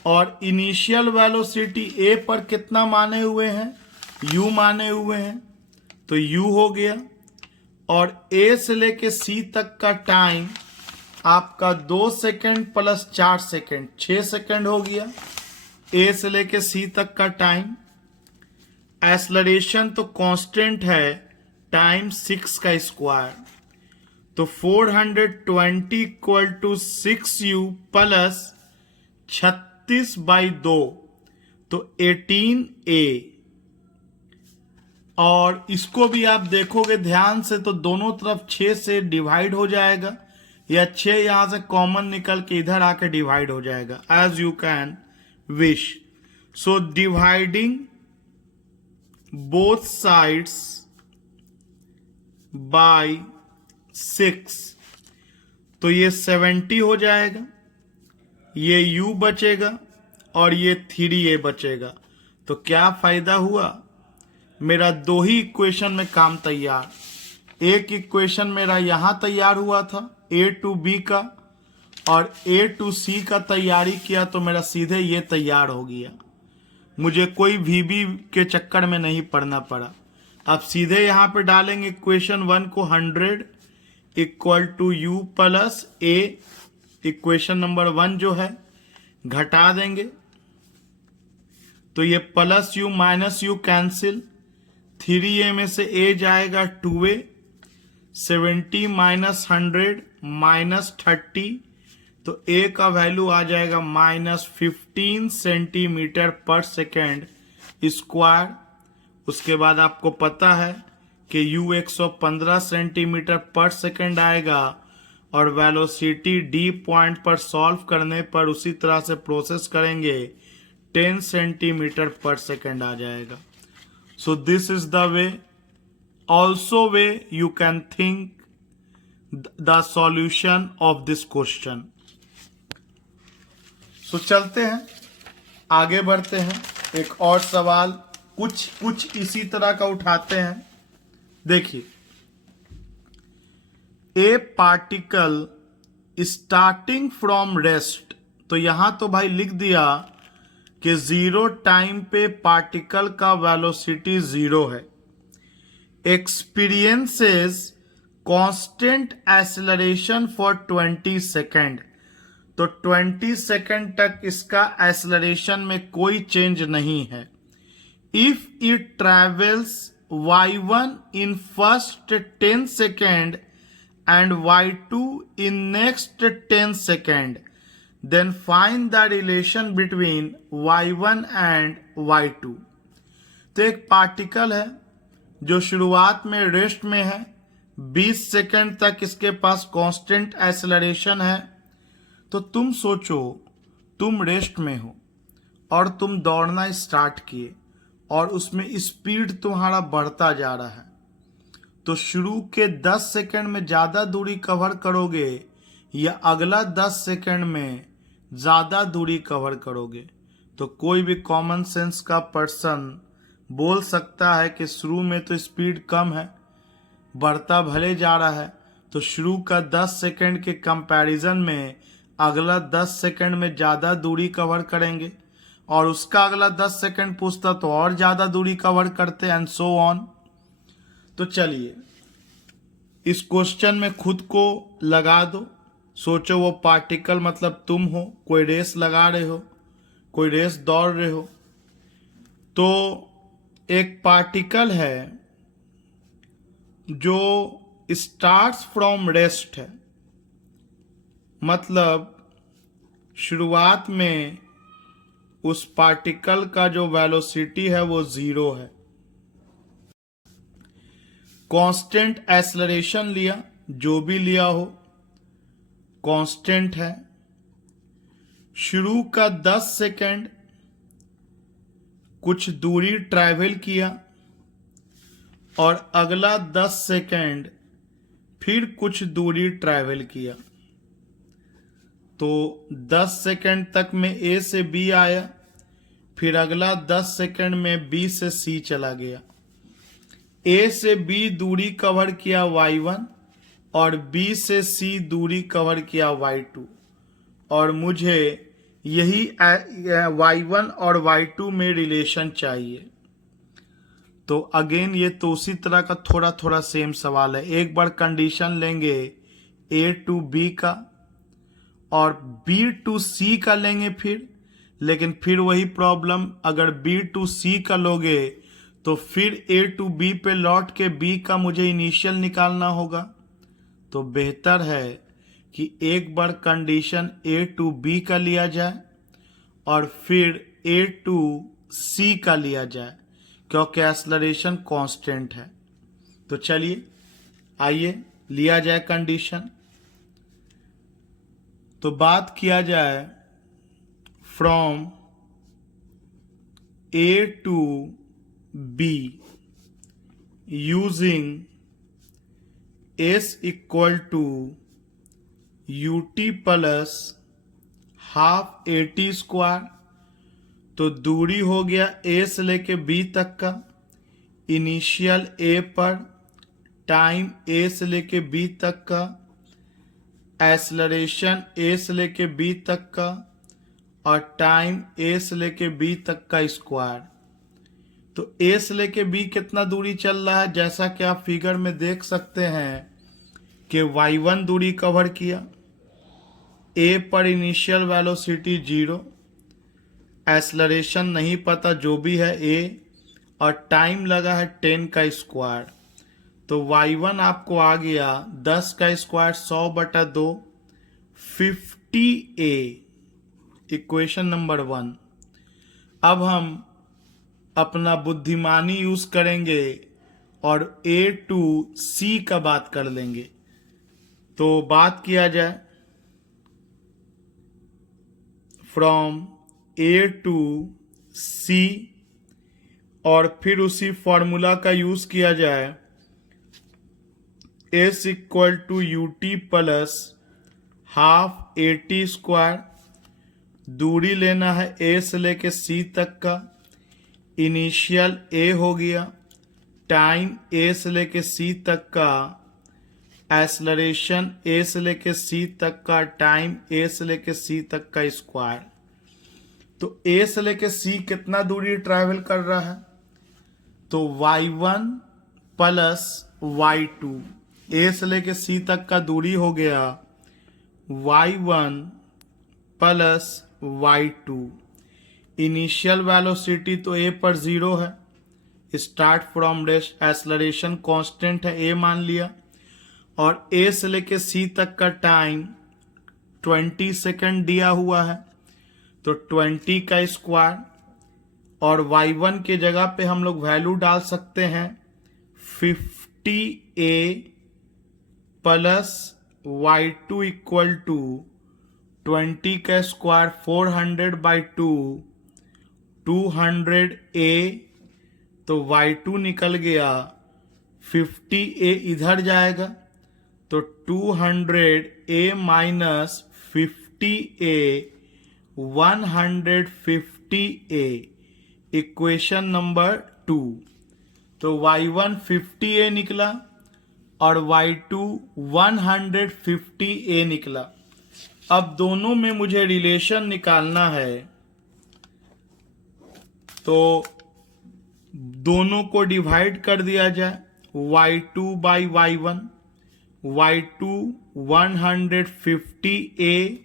और इनिशियल वेलोसिटी ए पर कितना माने हुए हैं? u माने हुए हैं, तो u हो गया। और ए से लेके सी तक का टाइम आपका 2 सेकेंड प्लस 4 सेकेंड 6 सेकेंड हो गया ए से लेके सी तक का टाइम। एक्सेलरेशन तो कांस्टेंट है, टाइम 6 का स्क्वायर। तो 420 इक्वल टू 6u प्लस 36/2 तो 18a। और इसको भी आप देखोगे ध्यान से तो दोनों तरफ 6 से डिवाइड हो जाएगा, या 6 यहां से कॉमन निकल के इधर आके डिवाइड हो जाएगा, as you can wish. So dividing both sides by 6 तो ये 70 हो जाएगा, ये u बचेगा और ये 3a बचेगा। तो क्या फायदा हुआ? मेरा 2 ही इक्वेशन में काम तैयार। एक इक्वेशन मेरा यहां तैयार हुआ था a to b का, और a to c का तैयारी किया तो मेरा सीधे ये तैयार हो गया। मुझे कोई VB के चक्कर में नहीं पड़ना पड़ा। अब सीधे यहां पे डालेंगे इक्वेशन 1 को 100 equal to u plus a। Equation number 1 जो है घटा देंगे तो ये plus u minus u cancel, 3a में से a जाएगा 2a, 70 माइनस 100 माइनस 30 तो a का वैल्यू आ जाएगा -15 सेंटीमीटर पर सेकेंड स्क्वायर। उसके बाद आपको पता है कि u 115 सेंटीमीटर पर सेकेंड आएगा, और वेलोसिटी d पॉइंट पर सॉल्व करने पर उसी तरह से प्रोसेस करेंगे 10 सेंटीमीटर पर सेकेंड आ जाएगा। So this is the way, also way you can think the solution of this question. So चलते हैं, आगे बढ़ते हैं, एक और सवाल कुछ इसी तरह का उठाते हैं। देखिए, ए पार्टिकल स्टार्टिंग फ्रॉम रेस्ट, तो यहां तो भाई लिख दिया कि 0 टाइम पे पार्टिकल का वेलोसिटी 0 है, experiences constant acceleration for 20 second. तो 20 सेकेंड तक इसका एक्सेलरेशन में कोई चेंज नहीं है। If it travels y1 in first 10 second and y2 in next 10 second, then find the relation between y1 and y2। तो एक पार्टिकल है जो शुरुआत में रेस्ट में है, 20 सेकेंड तक इसके पास कांस्टेंट एक्सेलरेशन है। तो तुम सोचो, तुम रेस्ट में हो और तुम दौड़ना स्टार्ट किए और उसमें स्पीड तुम्हारा बढ़ता जा रहा है, तो शुरू के 10 सेकंड में ज़्यादा दूरी कवर करोगे या अगला 10 सेकंड में ज़्यादा दूरी कवर करोगे? तो कोई भी कॉमन सेंस का पर्सन बोल सकता है कि शुरू में तो स्पीड कम है, बढ़ता भले जा रहा है, तो शुरू का 10 सेकंड के कंपैरिजन में अगला 10 सेकंड में ज़्यादा दूरी कवर करेंगे, और उसका अगला 10 सेकंड पूछता तो और ज़्यादा दूरी कवर करते, एंड सो ऑन। तो चलिए इस क्वेश्चन में खुद को लगा दो, सोचो वो पार्टिकल मतलब तुम हो, कोई रेस लगा रहे हो, कोई रेस दौड़ रहे हो। तो एक पार्टिकल है जो स्टार्ट्स फ्रॉम रेस्ट है, मतलब शुरुआत में उस पार्टिकल का जो वेलोसिटी है वो 0 है, कांस्टेंट एक्सेलरेशन लिया, जो भी लिया हो कांस्टेंट है, शुरू का 10 सेकेंड कुछ दूरी ट्रैवल किया और अगला 10 सेकेंड फिर कुछ दूरी ट्रैवल किया। तो 10 सेकेंड तक में ए से बी आया, फिर अगला 10 सेकेंड में बी से सी चला गया। ए से बी दूरी कवर किया y1 और बी से सी दूरी कवर किया y2, और मुझे यही y1 और y2 में रिलेशन चाहिए। तो अगेन ये तो उसी तरह का थोड़ा थोड़ा सेम सवाल है। एक बार कंडीशन लेंगे a टू b का और b टू c का लेंगे लेकिन फिर वही प्रॉब्लम, अगर b टू c का लोगे तो फिर a टू b पे लौट के b का मुझे इनिशियल निकालना होगा। तो बेहतर है कि एक बार कंडीशन a टू b का लिया जाए और फिर a टू c का लिया जाए, क्योंकि एक्सेलरेशन कांस्टेंट है। तो चलिए आइए लिया जाए कंडीशन। तो बात किया जाए from A to B using S equal to UT plus half AT square. तो दूरी हो गया A से लेके B तक का, इनिशियल A पर, टाइम A से लेके B तक का, एक्सेलरेशन A से लेके B तक का, और टाइम A से लेके B तक का स्क्वायर। तो A से लेके B कितना दूरी चल रहा है, जैसा कि आप फिगर में देख सकते हैं कि y1 दूरी कवर किया, A पर इनिशियल वेलोसिटी 0, एक्सेलरेशन नहीं पता जो भी है A, और टाइम लगा है 10 का स्क्वायर। तो y1 आपको आ गया 10 का स्क्वायर 100/2 50A, इक्वेशन नंबर 1। अब हम अपना बुद्धिमानी यूज करेंगे और A टू C का बात कर लेंगे। तो बात किया जाए फ्रॉम A टू C और फिर उसी फॉर्मूला का यूज किया जाए, S equal to UT plus half AT square. दूरी लेना है A से लेके C तक का, इनिशियल A हो गया, टाइम A से लेके C तक का, एक्सेलरेशन A से लेके C तक का, टाइम A से लेके C तक का स्क्वायर। तो A से लेके C कितना दूरी ट्रैवल कर रहा है, तो y1 प्लस y2, A से लेके C तक का दूरी हो गया y1 plus y2। Initial velocity तो A पर 0 है, start from rest, acceleration constant है A मान लिया, और A से लेके C तक का टाइम 20 सेकेंड दिया हुआ है, तो 20 का स्क्वायर, और y1 के जगह पे हम लोग वैल्यू डाल सकते हैं 50A plus y2 equal to 20 का स्क्वायर 400/2 200A। तो y2 निकल गया, 50A इधर जाएगा तो 200A minus 50A 150A, equation number 2। तो y1 50A निकला और y2 150A निकला। अब दोनों में मुझे रिलेशन निकालना है, तो दोनों को डिवाइड कर दिया जाए, y2 by y1, y2 150A,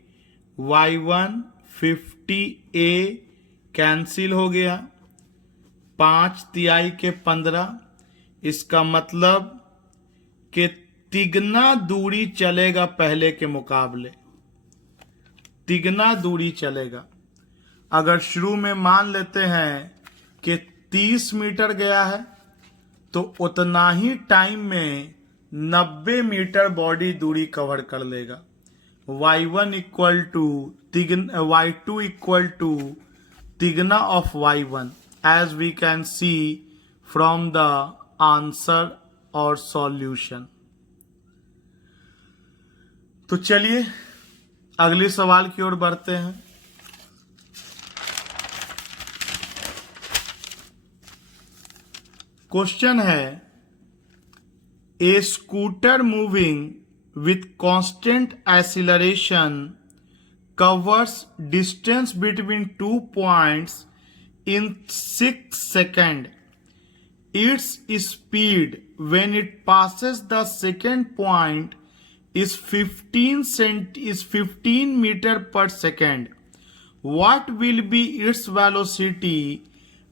y1 50A cancel हो गया, 5 तिहाई के 15। इसका मतलब कि तिगना दूरी चलेगा पहले के मुकाबले, तिगना दूरी चलेगा। अगर शुरू में मान लेते हैं कि 30 मीटर गया है तो उतना ही टाइम में 90 मीटर बॉडी दूरी कवर कर लेगा। y1 equal to y2 equal to तिगना of y1 as we can see from the answer और सॉल्यूशन। तो चलिए अगले सवाल की ओर बढ़ते हैं। क्वेश्चन है, a scooter moving with constant acceleration covers distance between 2 points in 6 seconds. Its speed when it passes the second point is 15 meter per second. What will be its velocity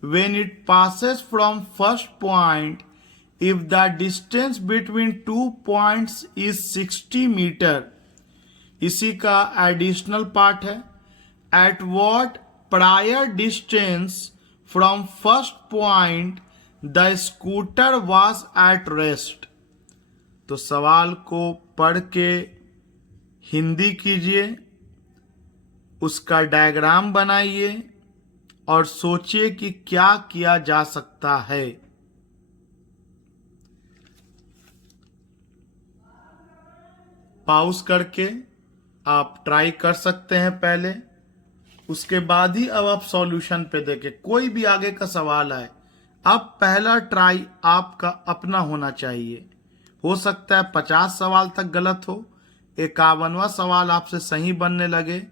when it passes from first point if the distance between 2 points is 60 meter? इसी का additional part है, at what prior distance from first point the scooter was at rest? तो सवाल को पढ़ के हिंदी कीजिए, उसका डायग्राम बनाइए और सोचिए कि क्या किया जा सकता है। पॉज करके आप ट्राई कर सकते हैं पहले, उसके बाद ही अब आप सॉल्यूशन पे देखें। कोई भी आगे का सवाल आए, अब पहला ट्राई आपका अपना होना चाहिए। हो सकता है 50 सवाल तक गलत हो, 51वां सवाल आपसे सही बनने लगे,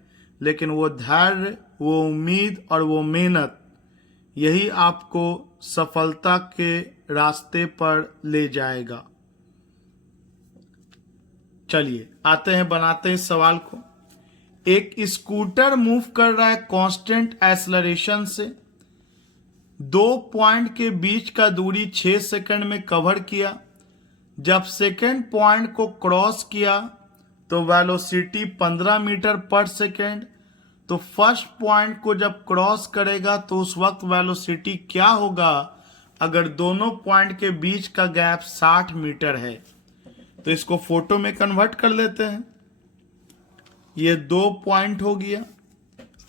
लेकिन वो धैर्य, वो उम्मीद और वो मेहनत, यही आपको सफलता के रास्ते पर ले जाएगा। चलिए आते हैं, बनाते हैं इस सवाल को। एक स्कूटर मूव कर रहा है कांस्टेंट एक्सेलरेशन से, 2 पॉइंट के बीच का दूरी 6 सेकंड में कवर किया। जब सेकंड पॉइंट को क्रॉस किया तो वेलोसिटी 15 मीटर पर सेकंड। तो फर्स्ट पॉइंट को जब क्रॉस करेगा तो उस वक्त वेलोसिटी क्या होगा अगर दोनों पॉइंट के बीच का गैप 60 मीटर है? तो इसको फोटो में कन्वर्ट कर लेते हैं। ये 2 पॉइंट हो गया,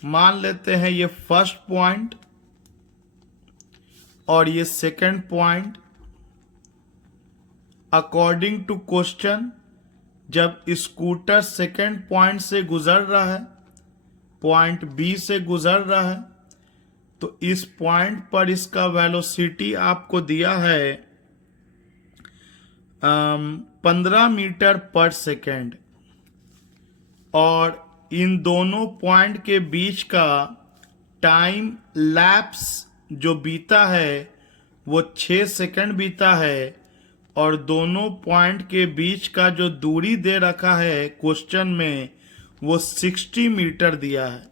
मान लेते हैं ये फर्स्ट पॉइंट और ये second point. According to question, जब स्कूटर सेकंड पॉइंट से गुजर रहा है, पॉइंट बी से गुजर रहा है, तो इस पॉइंट पर इसका वेलोसिटी आपको दिया है 15 मीटर पर सेकेंड, और इन दोनों पॉइंट के बीच का टाइम लैप्स जो बीता है वो 6 सेकंड बीता है, और दोनों पॉइंट के बीच का जो दूरी दे रखा है क्वेश्चन में वो 60 मीटर दिया है,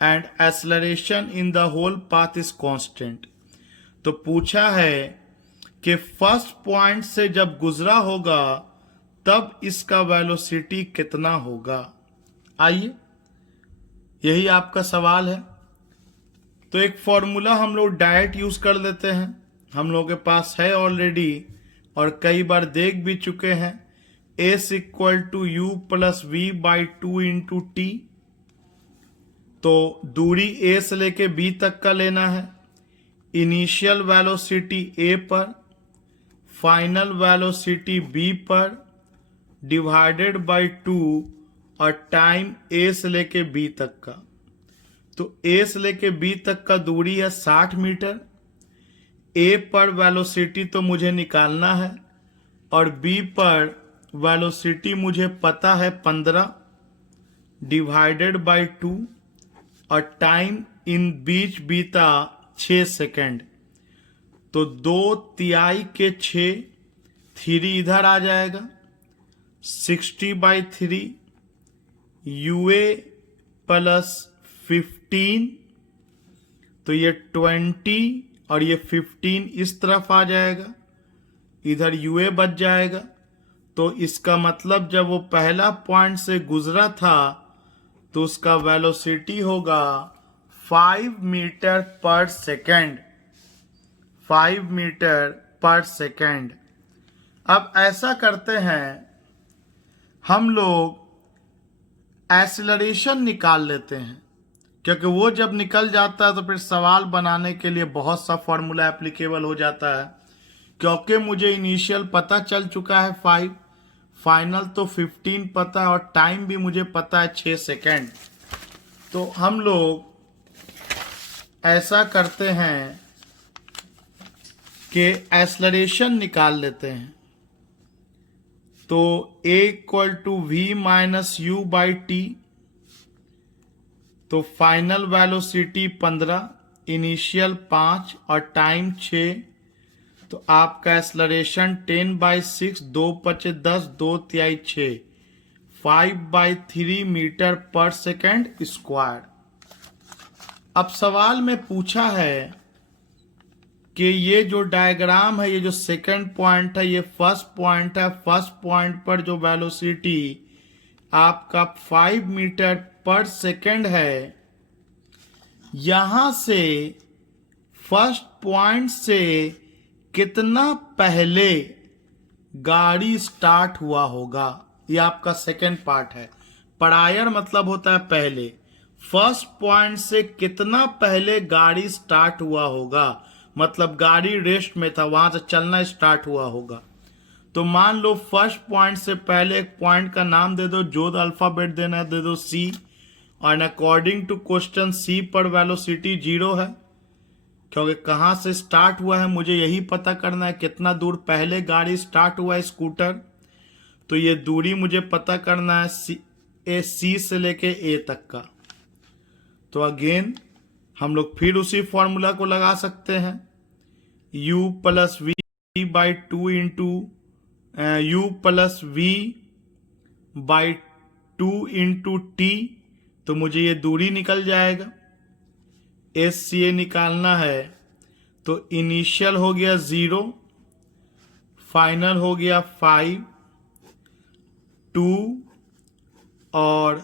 and acceleration in the whole path is constant. तो पूछा है कि फर्स्ट पॉइंट से जब गुजरा होगा तब इसका वेलोसिटी कितना होगा। आइए, यही आपका सवाल है। तो एक फॉर्मूला हम लोग डायरेक्ट यूज कर लेते हैं, हम लोगों के पास है ऑलरेडी और कई बार देख भी चुके हैं। S equal to you plus V by 2 into T. तो दूरी A से लेके B तक का लेना है। इनिशियल वेलोसिटी A पर, फाइनल वेलोसिटी B पर, डिवाइडेड बाई 2 और टाइम A से लेके B तक का। तो A से लेके B तक का दूरी है 60 मीटर। A पर वेलोसिटी तो मुझे निकालना है और B पर वेलोसिटी मुझे पता है 15 डिवाइडेड बाई 2 और टाइम इन बीच बीता 6 सेकंड। तो 2/3 के 6, 3 इधर आ जाएगा, 60/3 UA प्लस 15। तो ये 20 और ये 15 इस तरफ आ जाएगा, इधर UA बच जाएगा। तो इसका मतलब जब वो पहला पॉइंट से गुजरा था तो उसका वेलोसिटी होगा 5 मीटर पर सेकेंड, 5 मीटर पर सेकेंड। अब ऐसा करते हैं, हम लोग एक्सीलरेशन निकाल लेते हैं, क्योंकि वो जब निकल जाता है तो फिर सवाल बनाने के लिए बहुत सा फॉर्मूला एप्लीकेबल हो जाता है। क्योंकि मुझे इनिशियल पता चल चुका है 5, फाइनल तो 15 पता है और टाइम भी मुझे पता है 6 सेकेंड। तो हम लोग ऐसा करते हैं कि एक्सेलरेशन निकाल लेते हैं। तो a equal to v minus U by T, तो फाइनल वेलोसिटी 15, इनिशियल 5 और टाइम 6, तो आपका एक्सेलरेशन 10/6, 2×5 = 10, 2×3 = 6, 5/3 मीटर पर सेकेंड स्क्वायर। अब सवाल में पूछा है कि ये जो डायग्राम है, ये जो सेकंड पॉइंट है, ये फर्स्ट पॉइंट है। फर्स्ट पॉइंट पर जो वेलोसिटी आपका 5 मीटर पर सेकेंड है, यहां से फर्स्ट पॉइंट से कितना पहले गाड़ी स्टार्ट हुआ होगा, ये आपका सेकंड पार्ट है। प्रायर मतलब होता है पहले। फर्स्ट पॉइंट से कितना पहले गाड़ी स्टार्ट हुआ होगा, मतलब गाड़ी रेस्ट में था, वहां से चलना स्टार्ट हुआ होगा। तो मान लो फर्स्ट पॉइंट से पहले एक पॉइंट का नाम दे दो, जो अल्फाबेट देना है दे दो सी, और अकॉर्डिंग टू क्वेश्चन सी पर वेलोसिटी 0 है, क्योंकि कहाँ से स्टार्ट हुआ है मुझे यही पता करना है, कितना दूर पहले गाड़ी स्टार्ट हुआ है स्कूटर। तो ये दूरी मुझे पता करना है सी से लेके ए तक का। तो अगेन हम लोग फिर उसी फॉर्मूला को लगा सकते हैं, u + v/2 into u + v/2 into T, तो मुझे ये दूरी निकल जाएगा। SCA निकालना है, तो इनिशियल हो गया 0, फाइनल हो गया 5, 2 और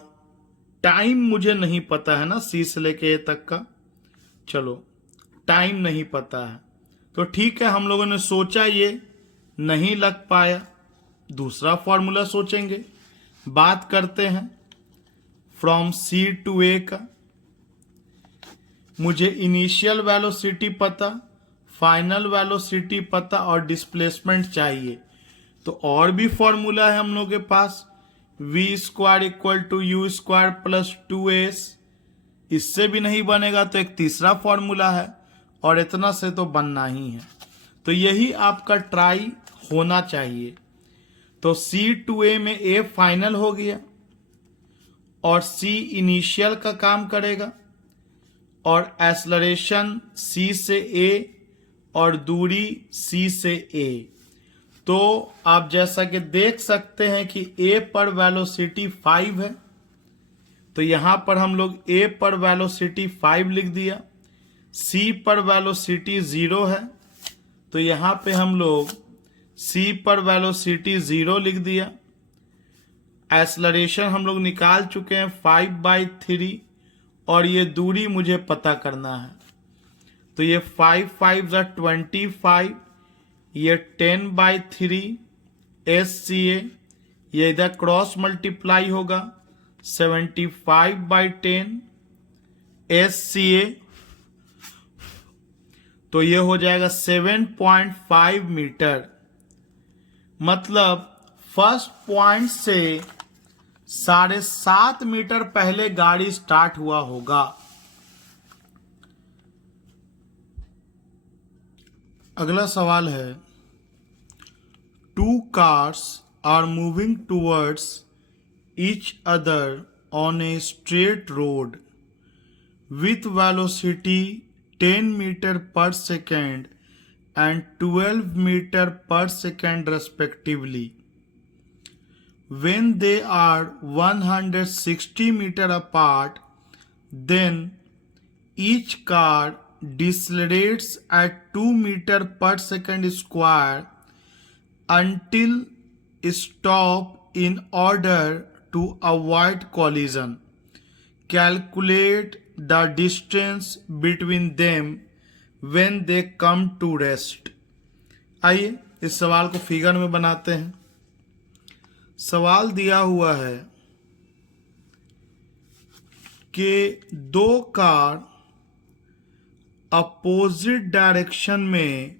टाइम मुझे नहीं पता है ना, सी से लेके ए तक का। चलो टाइम नहीं पता है तो ठीक है, हम लोगों ने सोचा, ये नहीं लग पाया, दूसरा फॉर्मूला सोचेंगे। बात करते हैं फ्रॉम सी टू ए का। मुझे इनिशियल वेलोसिटी पता, फाइनल वेलोसिटी पता और डिस्प्लेसमेंट चाहिए। तो और भी फॉर्मूला है हम लोग के पास, v² = u² + 2s। इससे भी नहीं बनेगा तो एक तीसरा फॉर्मूला है, और इतना से तो बनना ही है। तो यही आपका ट्राई होना चाहिए। तो C/A में A फाइनल हो गया और C इनिशियल का काम करेगा, और एक्सेलरेशन C से A और दूरी C से A। तो आप जैसा कि देख सकते हैं कि A पर वेलोसिटी 5 है, तो यहां पर हम लोग A पर वेलोसिटी 5 लिख दिया। C पर वेलोसिटी 0 है, तो यहां पे हम लोग C पर वेलोसिटी 0 लिख दिया। एक्सेलरेशन हम लोग निकाल चुके हैं 5/3, और ये दूरी मुझे पता करना है। तो ये 5×5 = 25, ये 10/3 SCA, ये इधर क्रॉस मल्टीप्लाई होगा 75/10 SCA, तो ये हो जाएगा 7.5 मीटर। मतलब फर्स्ट पॉइंट से 7.5 मीटर पहले गाड़ी स्टार्ट हुआ होगा। अगला सवाल है, 2 cars are moving towards each other on a straight road with velocity 10 meter per second and 12 meter per second respectively. When they are 160 meter apart, then each car decelerates at 2 meter per second square until stop in order to avoid collision. Calculate the distance between them when they come to rest. आइए इस सवाल को figure में बनाते हैं। सवाल दिया हुआ है कि दो कार अपोजिट डायरेक्शन में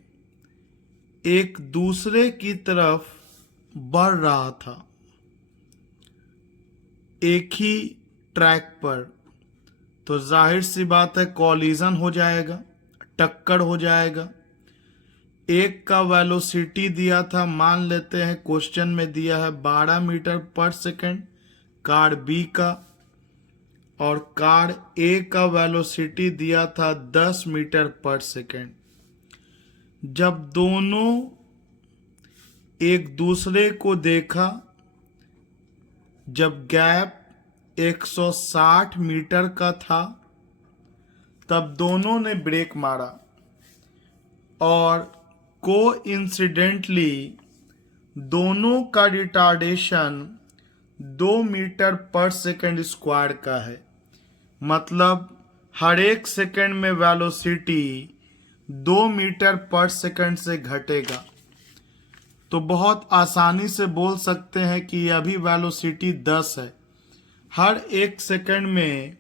एक दूसरे की तरफ बढ़ रहा था एक ही ट्रैक पर, तो जाहिर सी बात है कॉलिजन हो जाएगा, टक्कर हो जाएगा। एक का वेलोसिटी दिया था, मान लेते हैं क्वेश्चन में दिया है 12 मीटर पर सेकंड कार बी का, और कार ए का वेलोसिटी दिया था 10 मीटर पर सेकंड। जब दोनों एक दूसरे को देखा, जब गैप 160 मीटर का था, तब दोनों ने ब्रेक मारा और कोइंसिडेंटली दोनों का रिटार्डेशन 2 मीटर पर सेकंड स्क्वायर का है। मतलब हर एक सेकंड में वेलोसिटी 2 मीटर पर सेकंड से घटेगा। तो बहुत आसानी से बोल सकते हैं कि अभी वेलोसिटी 10 है, हर एक सेकंड में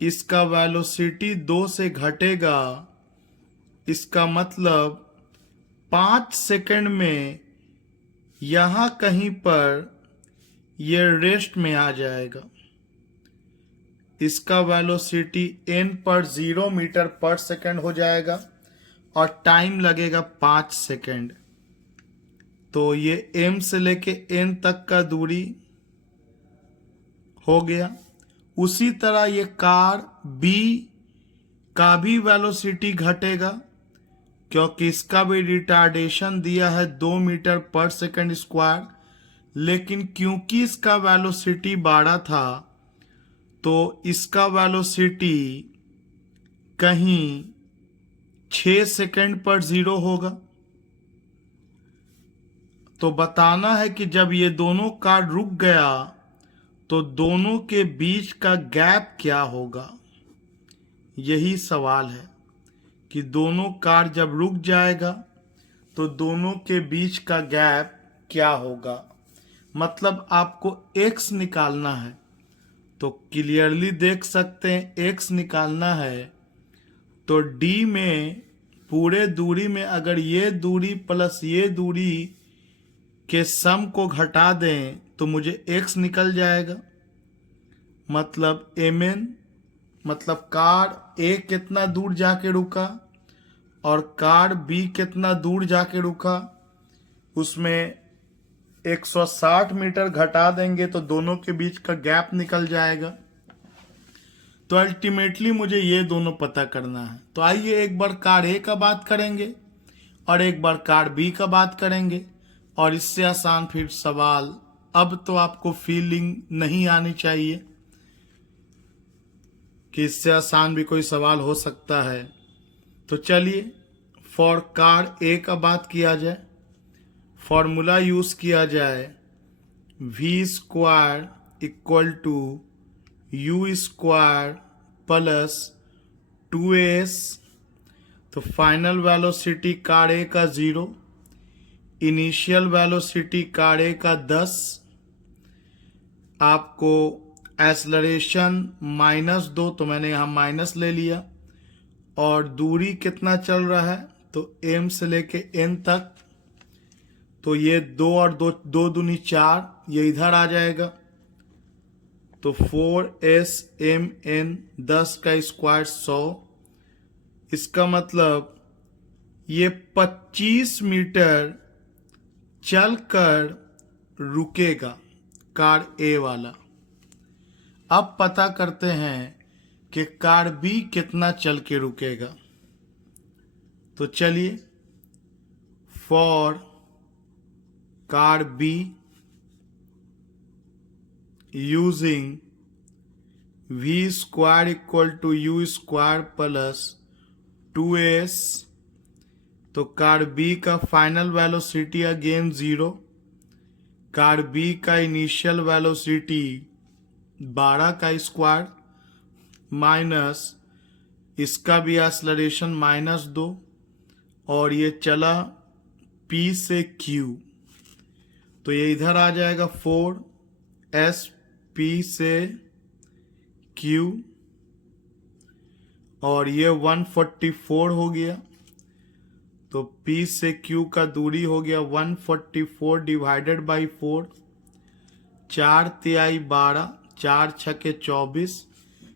इसका वेलोसिटी 2 से घटेगा। इसका मतलब 5 सेकंड में यहाँ कहीं पर ये रेस्ट में आ जाएगा। इसका वेलोसिटी n पर 0 मीटर पर सेकंड हो जाएगा और टाइम लगेगा 5 सेकंड। तो ये m से लेके n तक का दूरी हो गया। उसी तरह ये कार B का भी वेलोसिटी घटेगा, क्योंकि इसका भी रिटार्डेशन दिया है 2 मीटर पर सेकंड स्क्वायर, लेकिन क्योंकि इसका वेलोसिटी 12 था तो इसका वेलोसिटी कहीं 6 सेकंड पर 0 होगा। तो बताना है कि जब ये दोनों कार रुक गया तो दोनों के बीच का गैप क्या होगा। यही सवाल है कि दोनों कार जब रुक जाएगा तो दोनों के बीच का गैप क्या होगा। मतलब आपको x निकालना है, तो क्लियरली देख सकते हैं x निकालना है तो d में पूरे दूरी में अगर ये दूरी प्लस ये दूरी के सम को घटा दें तो मुझे x निकल जाएगा। मतलब mn, मतलब कार A कितना दूर जाके रुका और कार B कितना दूर जाके रुका, उसमें 160 मीटर घटा देंगे तो दोनों के बीच का गैप निकल जाएगा। तो अल्टीमेटली मुझे ये दोनों पता करना है। तो आइए एक बार कार A का बात करेंगे और एक बार कार B का बात करेंगे, और इससे आसान फिर सवाल अब तो आपको फीलिंग नहीं आनी चाहिए कि इससे आसान भी कोई सवाल हो सकता है। तो चलिए फॉर कार ए का बात किया जाए, फॉर्मूला यूज किया जाए v square equal to u square plus 2s। तो फाइनल वेलोसिटी कार ए का 0, इनिशियल वेलोसिटी कार ए का 10, आपको एक्सेलरेशन -2, तो मैंने यहाँ माइनस ले लिया, और दूरी कितना चल रहा है तो m से लेके n तक, तो ये 2 और 2 2 दूनी 4, ये इधर आ जाएगा। तो 4s m n 10 का स्क्वायर 100। इसका मतलब ये 25 मीटर चलकर रुकेगा कार ए वाला। अब पता करते हैं कि कार बी कितना चल के रुकेगा। तो चलिए for car B using v square equal to u square plus 2s, तो कार बी का final velocity again 0, car B का इनिशियल वेलोसिटी 12 का स्क्वायर माइनस इसका भी एक्सेलरेशन -2, और ये चला P से Q, तो ये इधर आ जाएगा 4s P से Q और ये 144 हो गया, तो P से Q का दूरी हो गया 144 डिवाइडेड बाई 4, 4 तिहाई 12, 4 छके 24,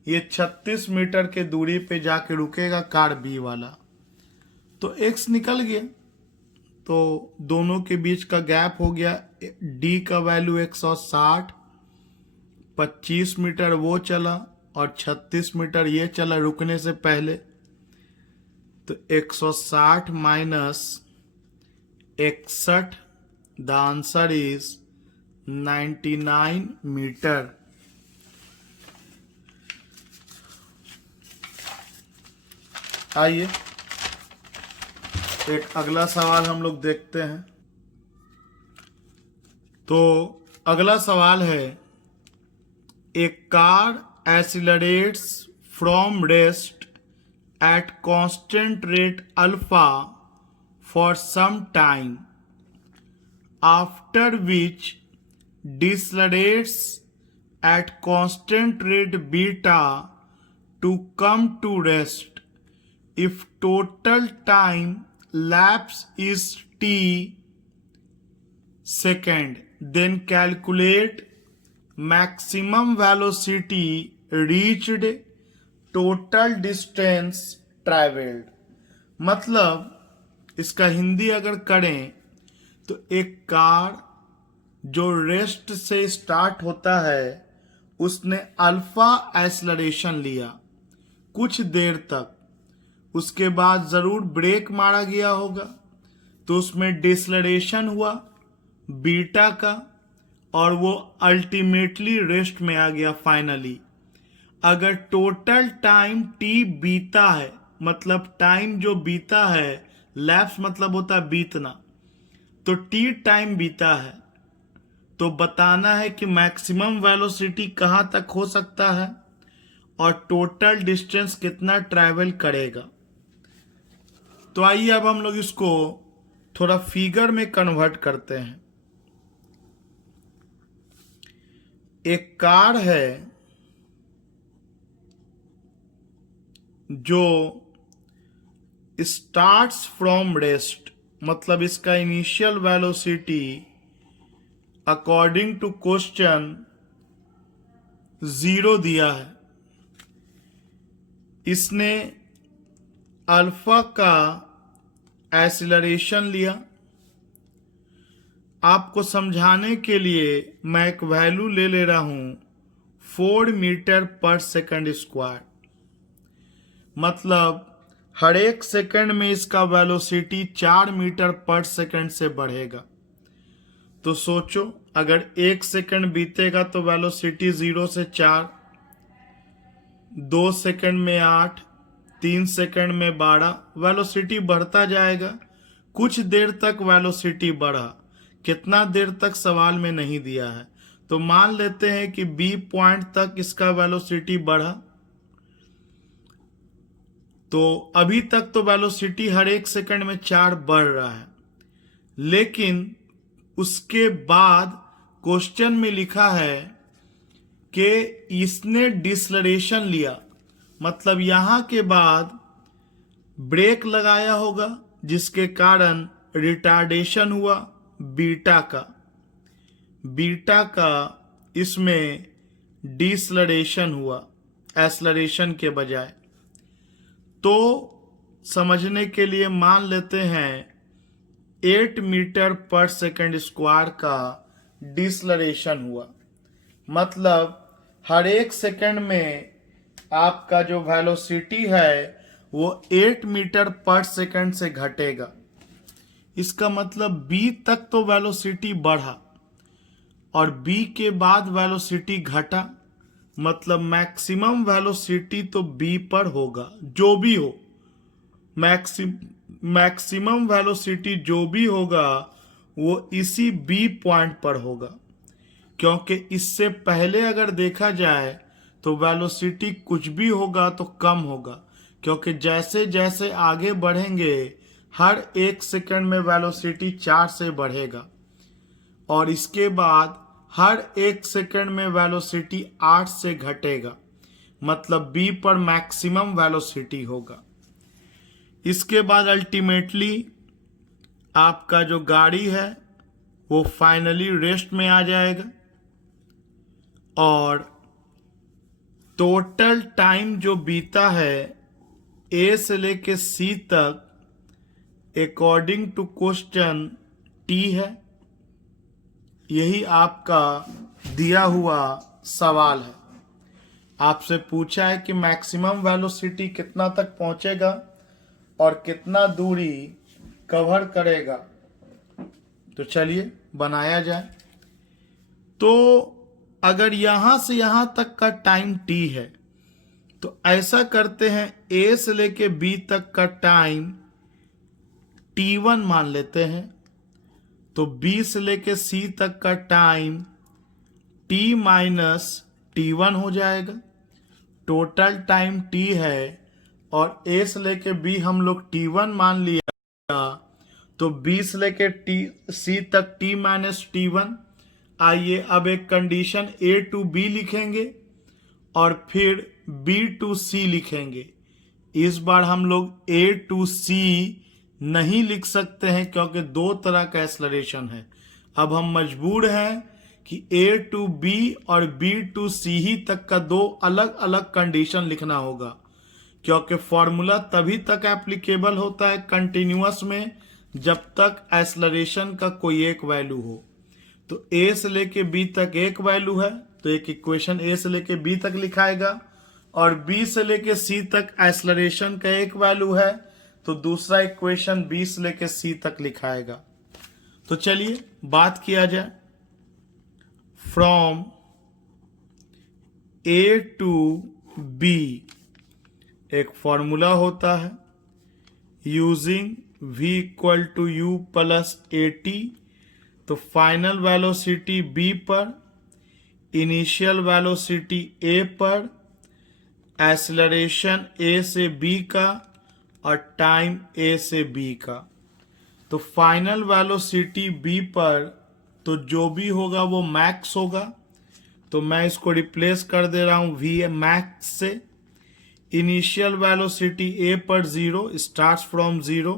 ये 36 मीटर के दूरी पे जाके रुकेगा कार बी वाला। तो x निकल गया, तो दोनों के बीच का गैप हो गया, D का वैल्यू 160, 25 मीटर वो चला और 36 मीटर ये चला रुकने से पहले। तो 160 minus 61, the answer is 99 metre. आइए एक अगला सवाल हम लोग देखते हैं। तो अगला सवाल है, ए car accelerates from rest at constant rate alpha for some time, after which decelerates at constant rate beta to come to rest. If total time lapse is t second, then calculate maximum velocity reached, total distance traveled। मतलब इसका हिंदी अगर करें तो एक car जो rest से start होता है उसने अल्फा एक्सेलरेशन लिया कुछ देर तक, उसके बाद जरूर ब्रेक मारा गया होगा तो उसमें डिसलरेशन हुआ बीटा का और वो अल्टीमेटली रेस्ट में आ गया फाइनली। अगर टोटल टाइम टी बीता है, मतलब टाइम जो बीता है, लैप्स मतलब होता है बीतना, तो टी टाइम बीता है, तो बताना है कि मैक्सिमम वेलोसिटी कहाँ तक हो सकता है और टोटल डिस्टेंस कितना ट्रैवल करेगा। तो आइए अब हम लोग इसको थोड़ा फिगर में कन्वर्ट करते हैं। एक कार है जो स्टार्ट्स फ्रॉम रेस्ट, मतलब इसका initial velocity according to question 0 दिया है। इसने अल्फा का एक्सीलरेशन लिया। आपको समझाने के लिए मैं एक वैल्यू ले रहा हूं 4 मीटर पर सेकंड स्क्वायर, मतलब हर एक सेकंड में इसका वेलोसिटी 4 मीटर पर सेकंड से बढ़ेगा। तो सोचो अगर 1 सेकंड बीतेगा तो वेलोसिटी 0 से 4, 2 सेकंड में 8, 3 सेकंड में 12, वेलोसिटी बढ़ता जाएगा। कुछ देर तक वेलोसिटी बढ़ा, कितना देर तक सवाल में नहीं दिया है, तो मान लेते हैं कि बी पॉइंट तक इसका वेलोसिटी बढ़ा। तो अभी तक तो वेलोसिटी हर एक सेकंड में 4 बढ़ रहा है, लेकिन उसके बाद क्वेश्चन में लिखा है कि इसने डिसलरेशन लिया, मतलब यहां के बाद ब्रेक लगाया होगा जिसके कारण रिटार्डेशन हुआ बीटा का इसमें डिसलरेशन हुआ एक्सेलरेशन के बजाय। तो समझने के लिए मान लेते हैं 8 मीटर पर सेकंड स्क्वायर का डिसलरेशन हुआ, मतलब हर एक सेकंड में आपका जो वेलोसिटी है वो 8 मीटर पर सेकंड से घटेगा। इसका मतलब B तक तो वेलोसिटी बढ़ा और B के बाद वेलोसिटी घटा, मतलब मैक्सिमम वेलोसिटी तो B पर होगा। जो भी हो मैक्सिमम वेलोसिटी जो भी होगा वो इसी B पॉइंट पर होगा, क्योंकि इससे पहले अगर देखा जाए तो वेलोसिटी कुछ भी होगा तो कम होगा, क्योंकि जैसे जैसे आगे बढ़ेंगे हर एक सेकंड में वेलोसिटी 4 से बढ़ेगा और इसके बाद हर एक सेकंड में वेलोसिटी 8 से घटेगा। मतलब बी पर मैक्सिमम वेलोसिटी होगा। इसके बाद अल्टीमेटली आपका जो गाड़ी है वो फाइनली रेस्ट में आ जाएगा और टोटल टाइम जो बीता है ए से लेके सी तक अकॉर्डिंग टू क्वेश्चन टी है। यही आपका दिया हुआ सवाल है। आपसे पूछा है कि मैक्सिमम वेलोसिटी कितना तक पहुंचेगा और कितना दूरी कवर करेगा। तो चलिए बनाया जाए। तो अगर यहां से यहां तक का टाइम टी है तो ऐसा करते हैं, ए से लेके बी तक का टाइम T1 मान लेते हैं। तो बी से लेके सी तक का टाइम T माइनस T1 हो जाएगा। टोटल टाइम T है और ए से लेके बी हम लोग T1 मान लिया, तो बी से लेके सी तक T माइनस T1। आइए अब एक कंडीशन A टू B लिखेंगे और फिर B टू C लिखेंगे। इस बार हम लोग A टू C नहीं लिख सकते हैं क्योंकि दो तरह का एक्सेलरेशन है। अब हम मजबूर हैं कि A टू B और B टू C ही तक का दो अलग अलग कंडीशन लिखना होगा, क्योंकि फॉर्मूला तभी तक एप्लीकेबल होता है कंटिन्यूअस में जब तक एक्सेलरेशन का कोई एक वैल्यू हो। तो A से लेके B तक एक वैल्यू है तो एक इक्वेशन A से लेके B तक लिखाएगा और B से लेके C तक एक्सेलरेशन का एक वैल्यू है तो दूसरा इक्वेशन B से लेके C तक लिखाएगा। तो चलिए बात किया जाए। फ्रॉम A टू B एक फॉर्मूला होता है, using V equal to U plus AT। तो फाइनल वेलोसिटी B पर, इनिशियल वेलोसिटी A पर, एक्सेलरेशन A से B का और टाइम A से B का। तो फाइनल वेलोसिटी B पर तो जो भी होगा वो मैक्स होगा, तो मैं इसको रिप्लेस कर दे रहा हूं V मैक्स से। इनिशियल वेलोसिटी A पर 0, स्टार्ट्स फ्रॉम 0,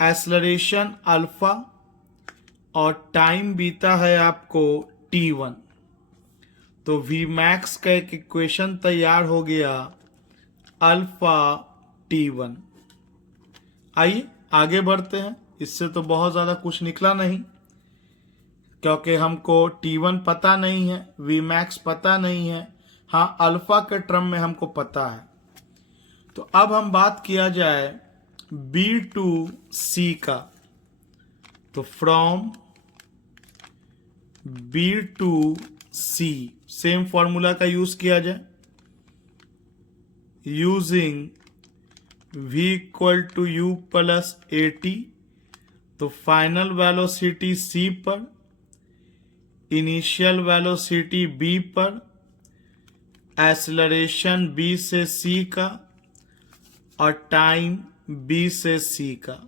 एक्सेलरेशन अल्फा और टाइम बीता है आपको T1। तो V मैक्स का एक इक्वेशन तैयार हो गया, अल्फा T1। आइए आगे बढ़ते हैं। इससे तो बहुत ज़्यादा कुछ निकला नहीं क्योंकि हमको T1 पता नहीं है, V मैक्स पता नहीं है, हाँ अल्फा के टर्म में हमको पता है। तो अब हम बात किया जाए B टू C का। तो from B to C same formula का यूज किया जाए, using V equal to U plus AT। तो फाइनल वेलोसिटी C पर, इनिशियल वेलोसिटी B पर, एक्सेलरेशन B से C का और टाइम B से C का।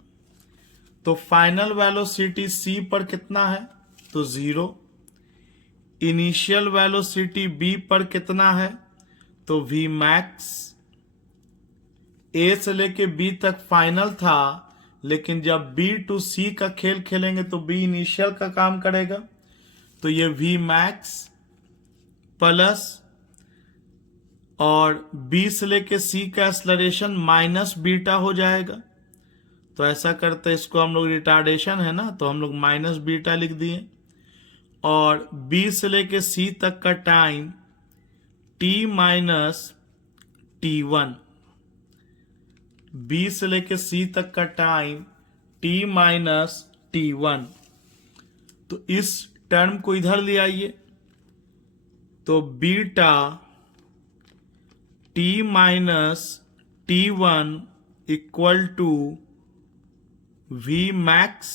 तो फाइनल वेलोसिटी C पर कितना है तो 0, इनिशियल वेलोसिटी B पर कितना है तो V मैक्स। A से लेके B तक फाइनल था, लेकिन जब B टू C का खेल खेलेंगे तो B इनिशियल का काम करेगा, तो ये V मैक्स प्लस और B से लेके C का एक्सेलरेशन माइनस बीटा हो जाएगा। तो ऐसा करते हैं, इसको हम लोग रिटार्डेशन है ना तो हम लोग माइनस बीटा लिख दिए। और B से लेके C तक का time T minus T1, B से लेके C तक का टाइम T माइनस T1। तो इस टर्म को इधर ले आइए, तो beta T minus T1 equal to V max.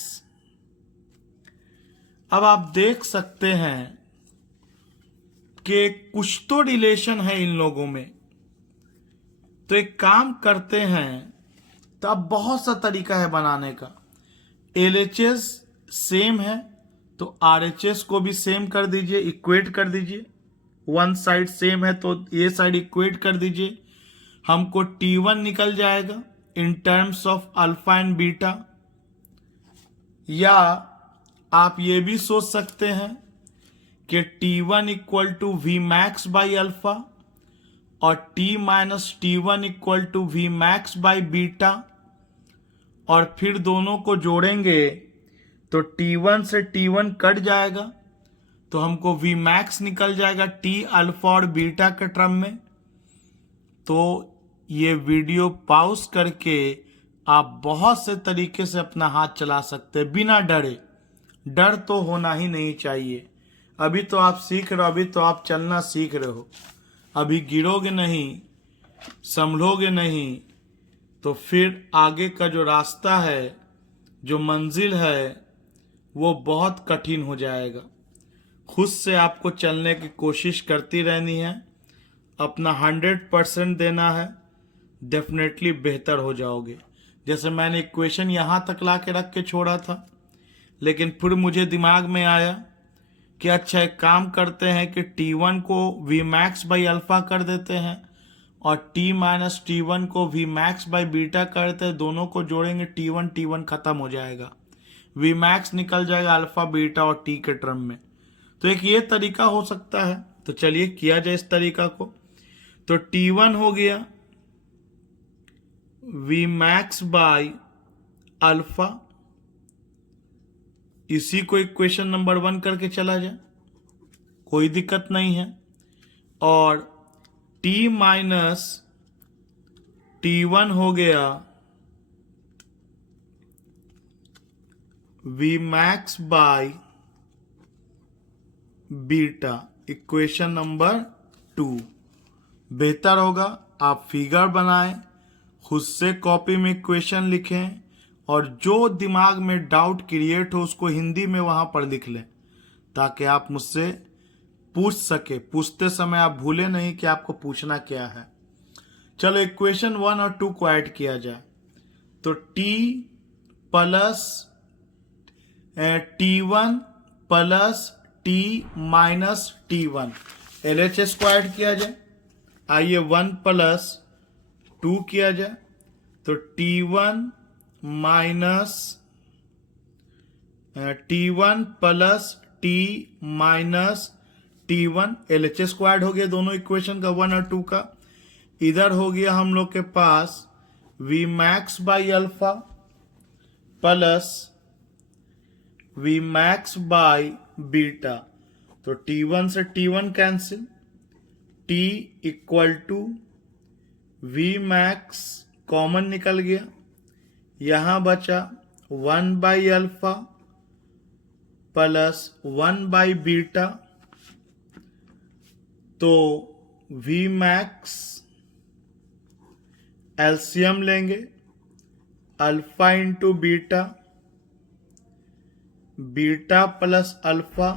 अब आप देख सकते हैं कि कुछ तो रिलेशन है इन लोगों में। तो एक काम करते हैं, तो अब बहुत सा तरीका है बनाने का। LHS सेम है तो RHS को भी सेम कर दीजिए, इक्वेट कर दीजिए। वन साइड सेम है तो ये साइड इक्वेट कर दीजिए, हमको T1 निकल जाएगा in terms of alpha and beta. या आप ये भी सोच सकते हैं कि T1 equal to we max by alpha और T minus T1 equal to we max by beta, और फिर दोनों को जोड़ेंगे तो T1 से T1 कट जाएगा तो हमको वी मैक्स निकल जाएगा T अल्फा और बीटा के टर्म में। तो ये वीडियो पॉज करके आप बहुत से तरीके से अपना हाथ चला सकते हैं बिना डरे। डर तो होना ही नहीं चाहिए। अभी तो आप सीख रहे हो, अभी तो आप चलना सीख रहे हो, अभी गिरोगे नहीं, संभलोगे नहीं तो फिर आगे का जो रास्ता है, जो मंजिल है, वो बहुत कठिन हो जाएगा। खुद से आपको चलने की कोशिश करती रहनी है, अपना 100% देना है, डेफिनेटली बेहतर हो जाओगे। जैसे मैंने इक्वेशन यहाँ तक ला के रख के छोड़ा था, लेकिन फिर मुझे दिमाग में आया कि अच्छा एक काम करते हैं कि T1 को वी मैक्स बाई अल्फा कर देते हैं और T माइनस T1 को वी मैक्स बाई बीटा करते हैं, दोनों को जोड़ेंगे T1 खत्म हो जाएगा, वी मैक्स निकल जाएगा अल्फा बीटा और T के टर्म में। तो एक ये तरीका हो सकता है, तो चलिए किया जाए इस तरीका को। तो T1 हो गया वी मैक्स बाई अल्फा, इसी को इक्वेशन नंबर 1 करके चला जाए, कोई दिक्कत नहीं है। और T माइनस T1 हो गया V max by beta, equation number 2। बेहतर होगा आप फिगर बनाएं, खुद से कॉपी में इक्वेशन लिखें और जो दिमाग में डाउट क्रिएट हो उसको हिंदी में वहां पर लिख लें, ताकि आप मुझसे पूछ सके। पूछते समय आप भूले नहीं कि आपको पूछना क्या है। चलो इक्वेशन 1 और 2 को ऐड किया जाए। तो T plus T1 plus T minus T1, LHS को ऐड किया जाए। आइए 1 प्लस 2 किया जाए तो T1 minus T1 plus T minus T1, LHS को ऐड हो गया दोनों इक्वेशन का 1 और 2 का। इधर हो गया हम लोग के पास v max by alpha plus v max by beta, तो T1 से T1 cancel, T equal to we max common निकल गया, यहां बचा 1 by alpha plus 1 by beta, तो वी मैक्स एलसीएम लेंगे, alpha into beta, beta plus alpha,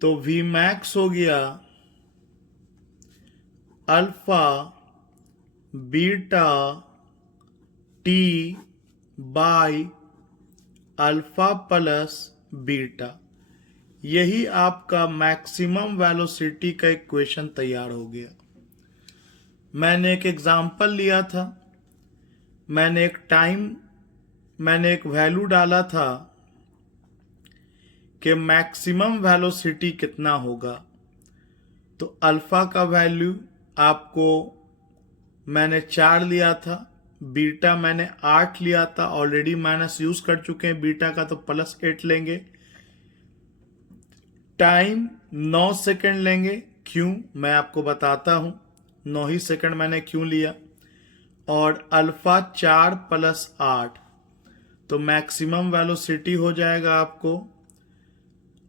तो v max हो गया alpha beta t by alpha plus beta. यही आपका मैक्सिमम वेलोसिटी का इक्वेशन तैयार हो गया। मैंने एक एग्जांपल लिया था, मैंने एक वैल्यू डाला था कि मैक्सिमम वेलोसिटी कितना होगा। तो अल्फा का वैल्यू आपको मैंने 4 लिया था, बीटा मैंने 8 लिया था, ऑलरेडी माइनस यूज कर चुके हैं बीटा का, तो प्लस 8 लेंगे। टाइम 9 सेकंड लेंगे, क्यों मैं आपको बताता हूं, 9 ही सेकंड मैंने क्यों लिया। और अल्फा 4 प्लस 8, तो मैक्सिमम वेलोसिटी हो जाएगा आपको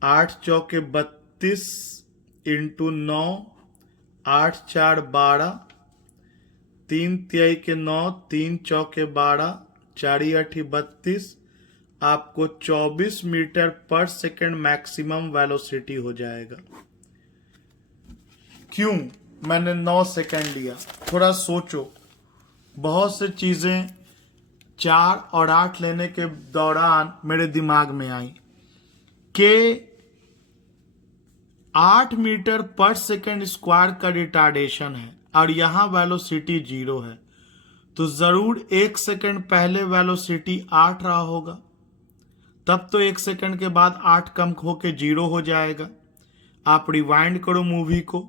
8 चौके 32 इंटू 9, 8 4 12, 3 तिहाई के 9, 3 चौके 12, 4 8 32, आपको 24 मीटर पर सेकंड मैक्सिमम वेलोसिटी हो जाएगा। क्यों मैंने 9 सेकंड लिया, थोड़ा सोचो। बहुत से चीजें 4 और 8 लेने के दौरान मेरे दिमाग में आई कि 8 मीटर पर सेकेंड स्क्वायर का रिटार्डेशन है और यहाँ वेलोसिटी 0 है, तो जरूर 1 सेकेंड पहले वेलोसिटी 8 रहा होगा, तब तो 1 सेकेंड के बाद 8 कम होके 0 हो जाएगा। आप रिवाइंड करो मूवी को,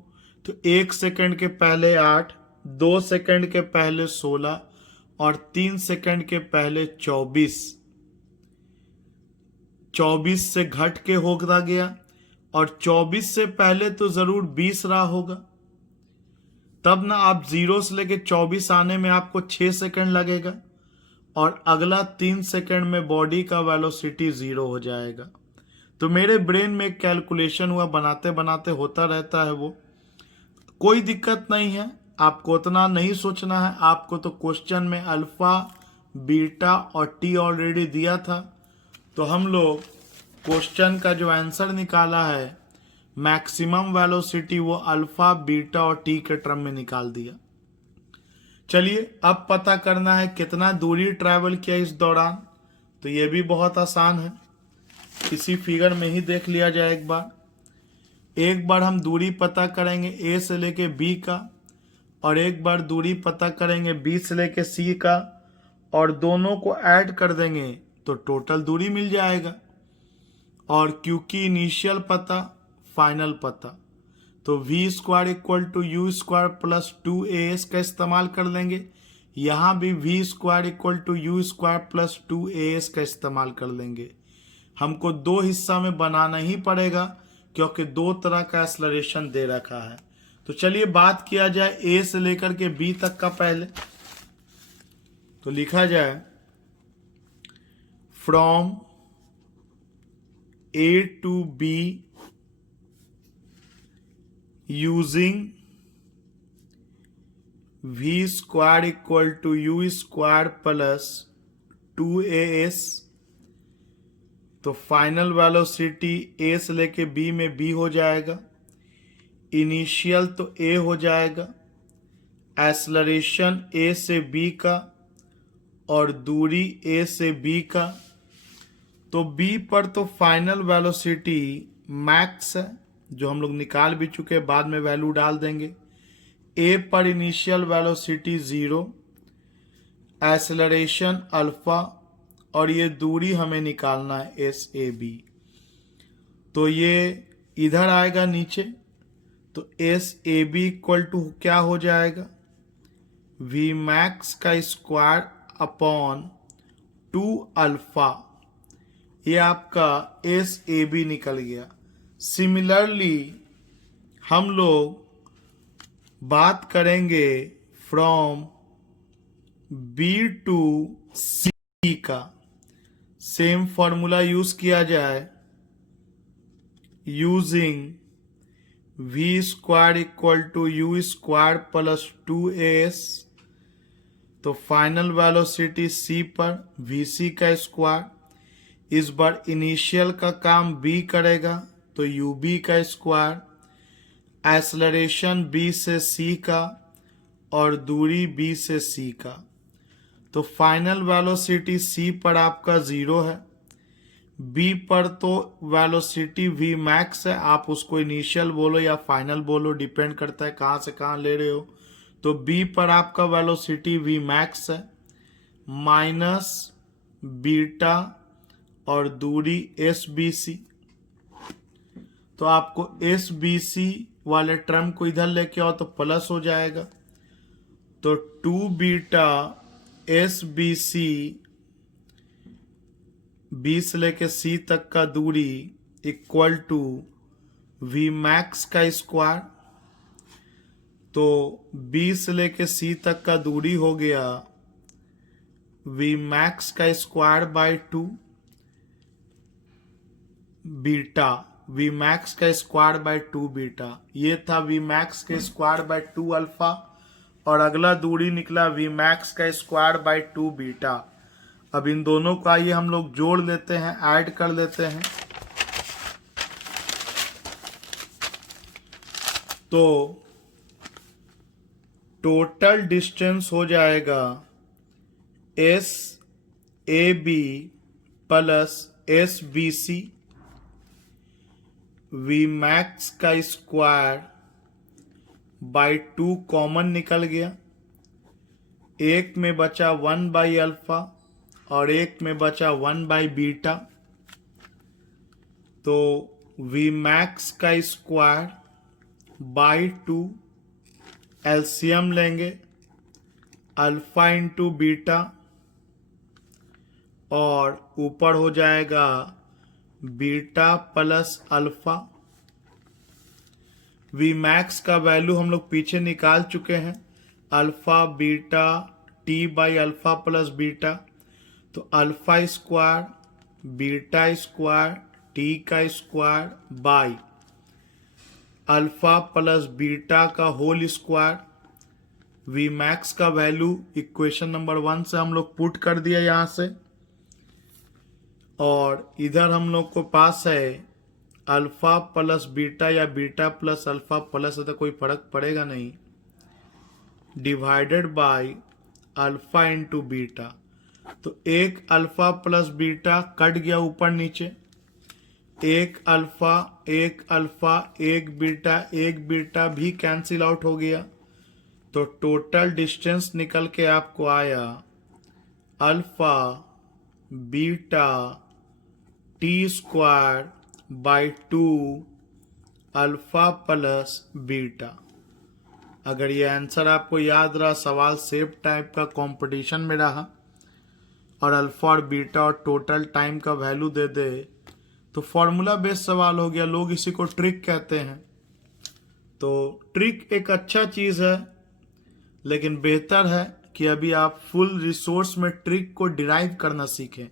तो 1 सेकेंड के पहले 8, 2 सेकेंड के पहले 16 और 3 सेकेंड के पहले 24 से घट के होता गया, और 24 से पहले तो जरूर 20 रहा होगा, तब ना आप 0 से लेके 24 आने में आपको 6 सेकेंड लगेगा, और अगला 3 सेकेंड में बॉडी का वेलोसिटी 0 हो जाएगा। तो मेरे ब्रेन में कैलकुलेशन हुआ, बनाते बनाते होता रहता है वो, कोई दिक्कत नहीं है, आपको उतना नहीं सोचना है। आपको तो क्वेश्चन में अल्फा, बीटा और टी ऑलरेडी दिया था, तो हम लोग क्वेश्चन का जो आंसर निकाला है मैक्सिमम वेलोसिटी वो अल्फा, बीटा और टी के टर्म में निकाल दिया। चलिए अब पता करना है कितना दूरी ट्रैवल किया इस दौरान, तो ये भी बहुत आसान है, इसी फिगर में ही देख लिया जाए एक बार हम दूरी पता करेंगे ए से लेके बी का, और एक बार दूरी पता करेंगे बी से लेके सी का, और दोनों को ऐड कर देंगे तो टोटल दूरी मिल जाएगा। और क्योंकि इनिशियल पता फाइनल पता, तो V square equal to U square plus 2as का इस्तेमाल कर लेंगे। यहाँ भी V square equal to U square plus 2as का इस्तेमाल कर लेंगे। हमको 2 हिस्सा में बनाना ही पड़ेगा क्योंकि 2 तरह का एक्सेलरेशन दे रखा है। तो चलिए बात किया जाए ए से लेकर के बी तक का पहले, तो लिखा जाए from A to B using v square equal to u square plus 2as, तो फाइनल वेलोसिटी a से लेके b में b हो जाएगा, इनिशियल तो a हो जाएगा, एक्सेलरेशन a से b का और दूरी a से b का, तो b पर तो फाइनल वेलोसिटी मैक्स है जो हम लोग निकाल भी चुके, बाद में वैल्यू डाल देंगे। ए पर इनिशियल वेलोसिटी 0, एक्सेलरेशन अल्फा, और ये दूरी हमें निकालना है एस ए बी, तो ये इधर आएगा नीचे, तो S A B equal to क्या हो जाएगा, वी मैक्स का स्क्वायर अपॉन 2 अल्फा, ये आपका एस ए बी निकल गया। सिमिलरली हम लोग बात करेंगे फ्रॉम बी टू सी का, सेम फॉर्मूला यूज किया जाए, using V square equal to U square plus 2as, तो फाइनल वेलोसिटी सी पर वी सी का स्क्वायर, इस बार इनिशियल का काम बी करेगा तो यू बी का स्क्वायर, एक्सेलरेशन बी से सी का और दूरी बी से सी का, तो फाइनल वेलोसिटी सी पर आपका 0 है, बी पर तो वेलोसिटी वी मैक्स है, आप उसको इनिशियल बोलो या फाइनल बोलो, डिपेंड करता है कहाँ से कहाँ ले रहे हो। तो बी पर आपका वेलोसिटी वी मैक्स है माइनस बीटा और दूरी एस बी सी, तो आपको एस बी सी वाले टर्म को इधर लेके आओ तो प्लस हो जाएगा, तो 2 beta S B C, B से लेके सी तक का दूरी इक्वल टू वी मैक्स का स्क्वायर, तो बी से लेके सी तक का दूरी हो गया वी मैक्स का square by 2 beta, V max का स्क्वायर बाय 2 बीटा, ये था वी मैक्स के स्क्वायर बाय 2 अल्फा, और अगला दूरी निकला वी मैक्स का स्क्वायर बाय 2 बीटा। अब इन दोनों को आइए हम लोग जोड़ लेते हैं, ऐड कर लेते हैं, तो टोटल डिस्टेंस हो जाएगा S A B plus S B C, V max का स्क्वायर बाई 2 कॉमन निकल गया, एक में बचा 1 बाई अल्फा और एक में बचा 1 बाई बीटा। तो वी मैक्स का स्क्वायर बाई 2 एलसीएम लेंगे, अल्फा इंटू बीटा और ऊपर हो जाएगा beta plus alpha. V max का वैल्यू हम लोग पीछे निकाल चुके हैं, alpha beta t by alpha plus beta. तो alpha square beta square t का square by alpha plus beta का होल स्क्वायर। वी मैक्स का वैल्यू इक्वेशन नंबर 1 से हम लोग पुट कर दिया यहाँ से, और इधर हम लोग को पास है अल्फा प्लस बीटा या बीटा प्लस अल्फा प्लस, तो कोई फर्क पड़ेगा नहीं, divided by alpha into beta. तो एक अल्फा प्लस बीटा कट गया ऊपर नीचे, एक अल्फा एक बीटा भी कैंसिल आउट हो गया। तो टोटल डिस्टेंस निकल के आपको आया alpha beta T square by 2 alpha plus beta. अगर ये आंसर आपको याद रहा, सवाल सेम टाइप का कंपटीशन में रहा और अल्फा और बीटा और टोटल टाइम का वैल्यू दे दे, तो फॉर्मूला बेस्ड सवाल हो गया। लोग इसी को ट्रिक कहते हैं। तो ट्रिक एक अच्छा चीज़ है, लेकिन बेहतर है कि अभी आप फुल रिसोर्स में ट्रिक को डिराइव करना सीखें।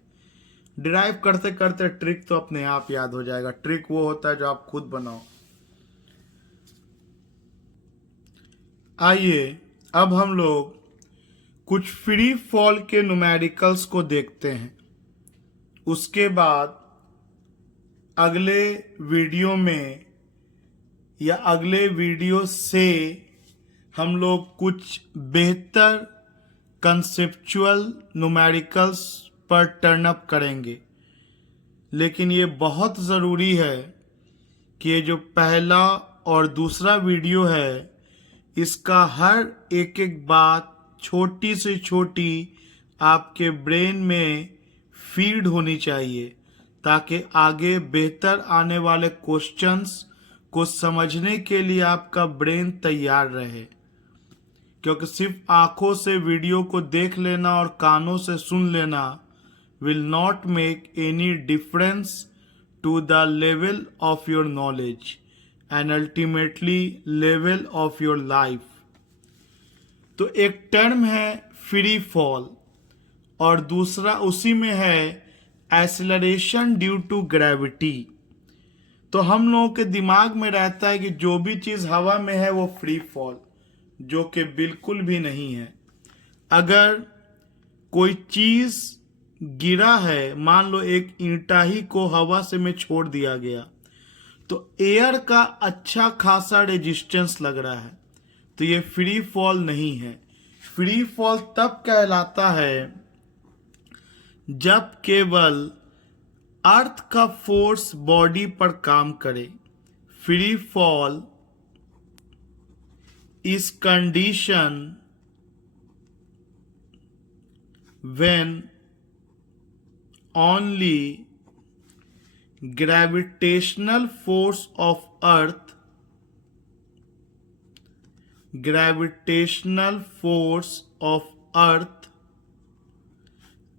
डिराइव करते करते ट्रिक तो अपने आप याद हो जाएगा। ट्रिक वो होता है जो आप खुद बनाओ। आइए अब हम लोग कुछ फ्री फॉल के न्यूमेरिकल्स को देखते हैं। उसके बाद अगले वीडियो में या अगले वीडियो से हम लोग कुछ बेहतर कंसेप्चुअल न्यूमेरिकल्स पर टर्न अप करेंगे। लेकिन ये बहुत ज़रूरी है कि ये जो पहला और दूसरा वीडियो है, इसका हर एक एक बात छोटी से छोटी आपके ब्रेन में फीड होनी चाहिए, ताकि आगे बेहतर आने वाले क्वेश्चंस को समझने के लिए आपका ब्रेन तैयार रहे। क्योंकि सिर्फ आंखों से वीडियो को देख लेना और कानों से सुन लेना will not make any difference to the level of your knowledge and ultimately level of your life। तो एक टर्म है फ्री फॉल और दूसरा उसी में है एक्सेलरेशन ड्यू टू ग्रेविटी। तो हम लोगों के दिमाग में रहता है कि जो भी चीज़ हवा में है वो फ्री फॉल, जो कि बिल्कुल भी नहीं है। अगर कोई चीज़ गिरा है, मान लो एक ईंटा ही को हवा से में छोड़ दिया गया, तो एयर का अच्छा खासा रेजिस्टेंस लग रहा है, तो ये फ्री फॉल नहीं है। फ्री फॉल तब कहलाता है जब केवल अर्थ का फोर्स बॉडी पर काम करे। Free fall is condition when only gravitational force of earth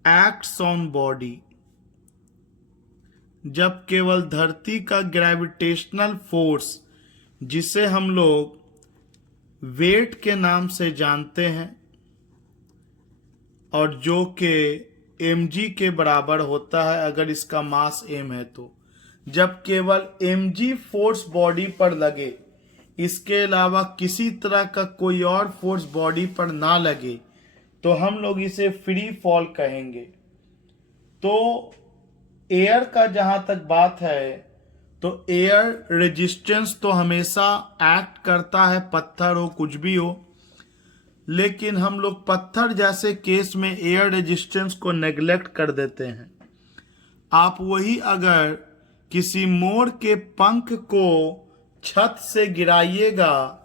acts on body। जब केवल धरती का ग्रेविटेशनल फोर्स, जिसे हम लोग वेट के नाम से जानते हैं और जो कि mg के बराबर होता है अगर इसका मास m है, तो जब केवल mg फोर्स बॉडी पर लगे, इसके अलावा किसी तरह का कोई और फोर्स बॉडी पर ना लगे, तो हम लोग इसे फ्री फॉल कहेंगे। तो एयर का जहां तक बात है, तो एयर रेजिस्टेंस तो हमेशा एक्ट करता है, पत्थर हो कुछ भी हो, लेकिन हम लोग पत्थर जैसे केस में एयर रेजिस्टेंस को नेग्लेक्ट कर देते हैं। आप वही अगर किसी मोर के पंख को छत से गिराइएगा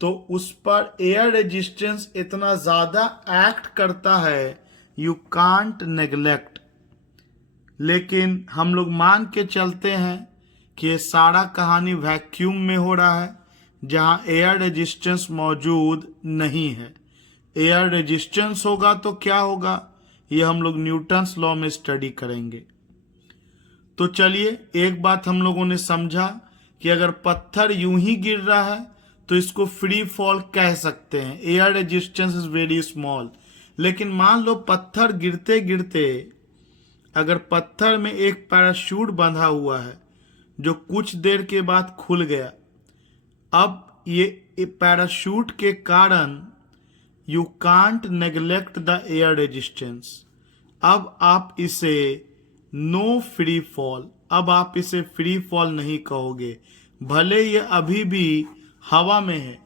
तो उस पर एयर रेजिस्टेंस इतना ज़्यादा एक्ट करता है, यू कांट नेग्लेक्ट। लेकिन हम लोग मान के चलते हैं कि ये सारा कहानी वैक्यूम में हो रहा है जहां एयर रेजिस्टेंस मौजूद नहीं है। एयर रेजिस्टेंस होगा तो क्या होगा, ये हम लोग न्यूटन्स लॉ में स्टडी करेंगे। तो चलिए, एक बात हम लोगों ने समझा कि अगर पत्थर यूं ही गिर रहा है तो इसको फ्री फॉल कह सकते हैं, air resistance is very small. लेकिन मान लो पत्थर गिरते गिरते अगर पत्थर में एक पैराशूट बंधा हुआ है जो कुछ देर के बाद खुल गया, अब ये पैराशूट के कारण you can't neglect the air resistance. अब आप इसे नो फ्री फॉल, अब आप इसे फ्री फॉल नहीं कहोगे, भले ये अभी भी हवा में है,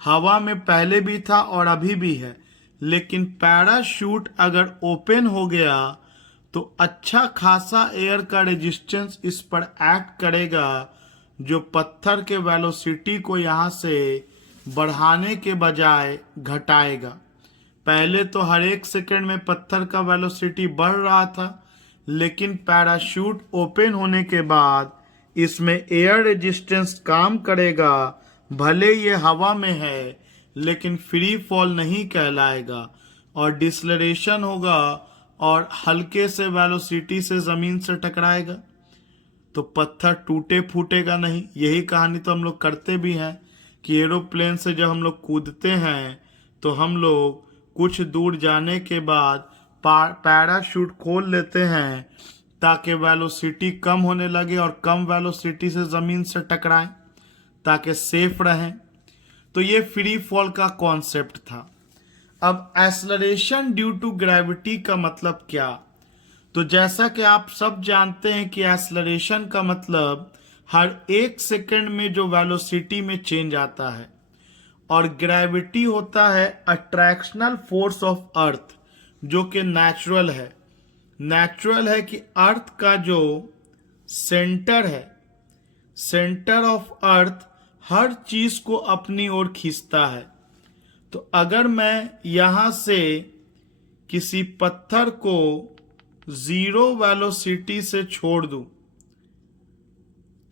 हवा में पहले भी था और अभी भी है, लेकिन पैराशूट अगर ओपन हो गया तो अच्छा खासा एयर का रेजिस्टेंस इस पर एक्ट करेगा जो पत्थर के वेलोसिटी को यहाँ से बढ़ाने के बजाय घटाएगा। पहले तो हर एक सेकंड में पत्थर का वेलोसिटी बढ़ रहा था, लेकिन पैराशूट ओपन होने के बाद इसमें एयर रेजिस्टेंस काम करेगा, भले ये हवा में है लेकिन फ्री फॉल नहीं कहलाएगा और डिसलरेशन होगा और हल्के से वेलोसिटी से ज़मीन से टकराएगा तो पत्थर टूटे फूटेगा नहीं। यही कहानी तो हम लोग करते भी हैं कि एरोप्लेन से जब हम लोग कूदते हैं तो हम लोग कुछ दूर जाने के बाद पैराशूट खोल लेते हैं ताकि वेलोसिटी कम होने लगे और कम वेलोसिटी से ज़मीन से टकराएं ताकि सेफ रहें। तो ये फ्री फॉल का कॉन्सेप्ट था। अब एक्सेलरेशन ड्यू टू ग्रेविटी का मतलब क्या? तो जैसा कि आप सब जानते हैं कि एक्सेलरेशन का मतलब हर एक सेकंड में जो वेलोसिटी में चेंज आता है, और ग्रेविटी होता है अट्रैक्शनल फोर्स ऑफ अर्थ जो कि नेचुरल है। नेचुरल है कि अर्थ का जो सेंटर है, सेंटर ऑफ अर्थ हर चीज को अपनी ओर खींचता है। तो अगर मैं यहां से किसी पत्थर को जीरो वेलोसिटी से छोड़ दूं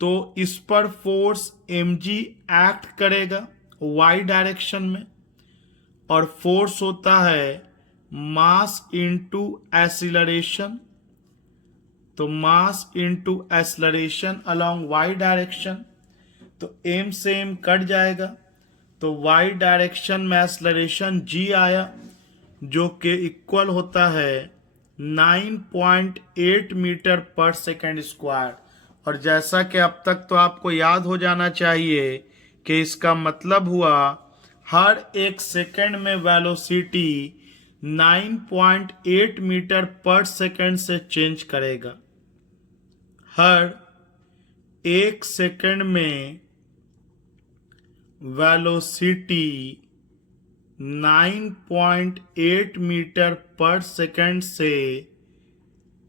तो इस पर फोर्स mg एक्ट करेगा y डायरेक्शन में, और फोर्स होता है मास इनटू एक्सीलरेशन। तो mass into acceleration along y direction, तो m से m कट जाएगा तो y डायरेक्शन में एक्सेलरेशन g आया जो कि इक्वल होता है 9.8 मीटर पर सेकेंड स्क्वायर। और जैसा कि अब तक तो आपको याद हो जाना चाहिए कि इसका मतलब हुआ हर एक सेकेंड में वेलोसिटी 9.8 मीटर पर सेकेंड से चेंज करेगा। हर एक सेकेंड में वेलोसिटी 9.8 मीटर पर सेकेंड से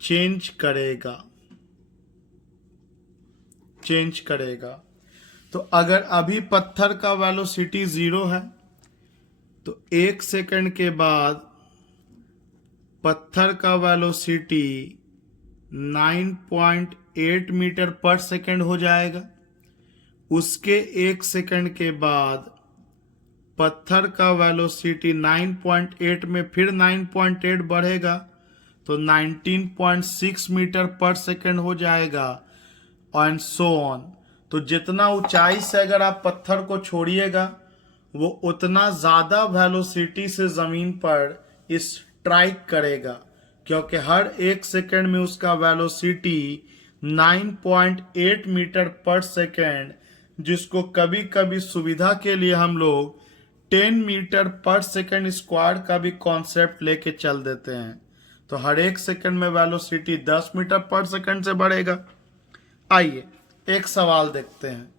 चेंज करेगा। तो अगर अभी पत्थर का वेलोसिटी 0 है तो एक सेकेंड के बाद पत्थर का वेलोसिटी 9.8 मीटर पर सेकेंड हो जाएगा। उसके एक सेकेंड के बाद पत्थर का वेलोसिटी 9.8 में फिर 9.8 बढ़ेगा तो 19.6 मीटर पर सेकेंड हो जाएगा, एंड सो ऑन। तो जितना ऊंचाई से अगर आप पत्थर को छोड़िएगा वो उतना ज़्यादा वेलोसिटी से ज़मीन पर स्ट्राइक करेगा, क्योंकि हर एक सेकेंड में उसका वेलोसिटी 9.8 मीटर पर सेकेंड, जिसको कभी कभी सुविधा के लिए हम लोग 10 मीटर पर सेकेंड स्क्वायर का भी कॉन्सेप्ट लेके चल देते हैं। तो हर एक सेकेंड में वेलोसिटी 10 मीटर पर सेकेंड से बढ़ेगा। आइए एक सवाल देखते हैं।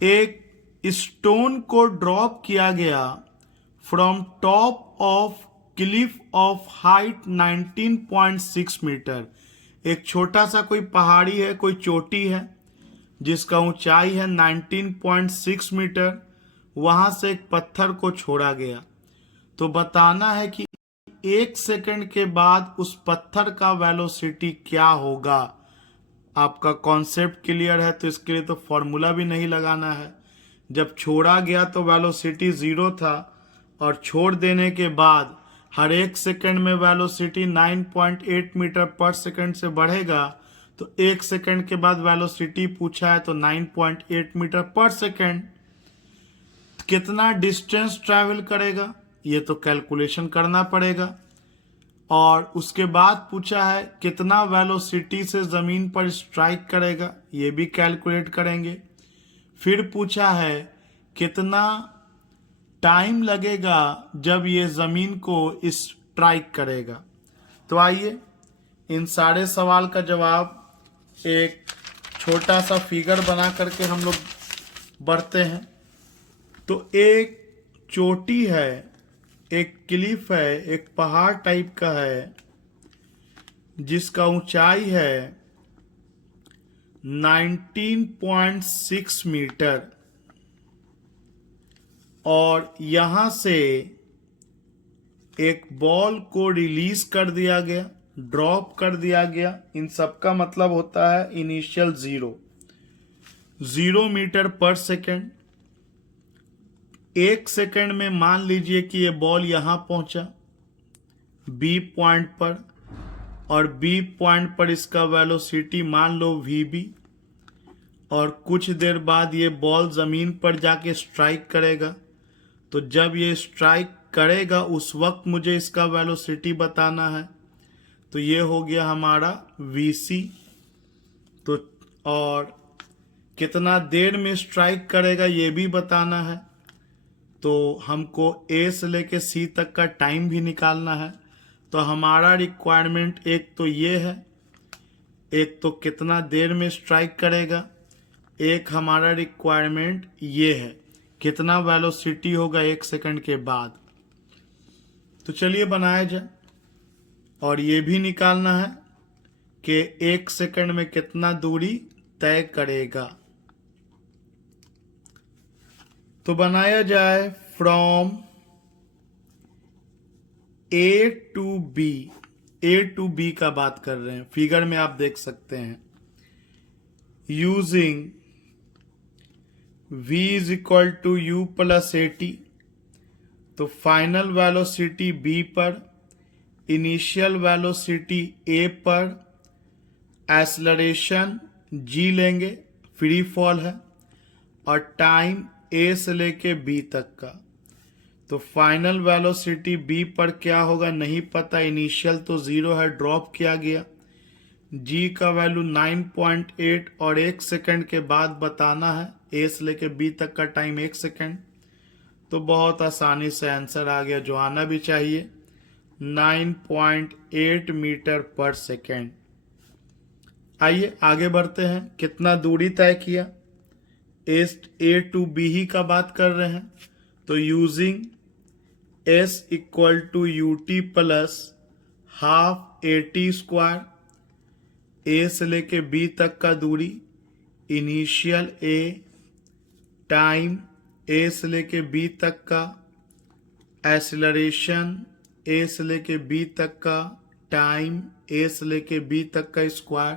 एक स्टोन को ड्रॉप किया गया from top of cliff of height 19.6 metre. एक छोटा सा कोई पहाड़ी है, कोई चोटी है जिसका ऊंचाई है 19.6 मीटर, वहां से एक पत्थर को छोड़ा गया। तो बताना है कि 1 सेकंड के बाद उस पत्थर का वेलोसिटी क्या होगा। आपका कॉन्सेप्ट क्लियर है तो इसके लिए तो फॉर्मूला भी नहीं लगाना है। जब छोड़ा गया तो वेलोसिटी 0 था, और छोड़ देने के बाद हर 1 सेकंड में वेलोसिटी 9.8 मीटर पर सेकंड से बढ़ेगा। तो 1 सेकंड के बाद वेलोसिटी पूछा है तो 9.8 मीटर पर सेकंड। कितना डिस्टेंस ट्रैवल करेगा ये तो कैलकुलेशन करना पड़ेगा। और उसके बाद पूछा है कितना वेलोसिटी से जमीन पर स्ट्राइक करेगा, ये भी कैलकुलेट करेंगे। फिर पूछा है कितना टाइम लगेगा जब ये जमीन को स्ट्राइक करेगा। तो आइए इन सारे सवाल का जवाब एक छोटा सा फिगर बना करके हम लोग बढ़ते हैं। तो एक चोटी है, एक क्लिफ है, एक पहाड़ टाइप का है जिसका ऊंचाई है 19.6 मीटर, और यहां से एक बॉल को रिलीज कर दिया गया, ड्रॉप कर दिया गया। इन सब का मतलब होता है इनिशियल 0 मीटर पर सेकेंड। 1 सेकंड में मान लीजिए कि ये बॉल यहां पहुंचा बी पॉइंट पर, और बी पॉइंट पर इसका वेलोसिटी मान लो वीबी, और कुछ देर बाद ये बॉल जमीन पर जाके स्ट्राइक करेगा। तो जब ये स्ट्राइक करेगा उस वक्त मुझे इसका वेलोसिटी बताना है। तो ये हो गया हमारा वीसी। तो और कितना देर में स्ट्राइक करेगा ये भी बताना है। तो हमको ए से लेके सी तक का टाइम भी निकालना है। तो हमारा रिक्वायरमेंट एक तो ये है, एक तो कितना देर में स्ट्राइक करेगा, एक हमारा रिक्वायरमेंट ये है कितना वेलोसिटी होगा 1 सेकंड के बाद। तो चलिए बनाया जाए। और ये भी निकालना है कि 1 सेकंड में कितना दूरी तय करेगा। तो बनाया जाए from A to B. A to B का बात कर रहे हैं, फिगर में आप देख सकते हैं। Using v is equal to you plus A T. तो फाइनल वेलोसिटी b पर, इनिशियल वेलोसिटी a पर, एक्सेलरेशन g लेंगे, फ्री फॉल है, और टाइम a से लेके b तक का। तो फाइनल वेलोसिटी b पर क्या होगा नहीं पता, इनिशियल तो 0 है, ड्रॉप किया गया। g का वैल्यू 9.8 और 1 सेकंड के बाद बताना है। a से लेके b तक का टाइम 1 सेकंड। तो बहुत आसानी से आंसर आ गया, जो आना भी चाहिए 9.8 मीटर पर सेकंड। आइए आगे बढ़ते हैं। कितना दूरी तय किया, ए टू बी ही का बात कर रहे हैं। तो using S equal to U T plus half A T square. A से लेके बी तक का दूरी, इनिशियल ए, टाइम ए से लेके बी तक का, एक्सेलरेशन ए से लेके बी तक का, टाइम ए से लेके बी तक का स्क्वायर।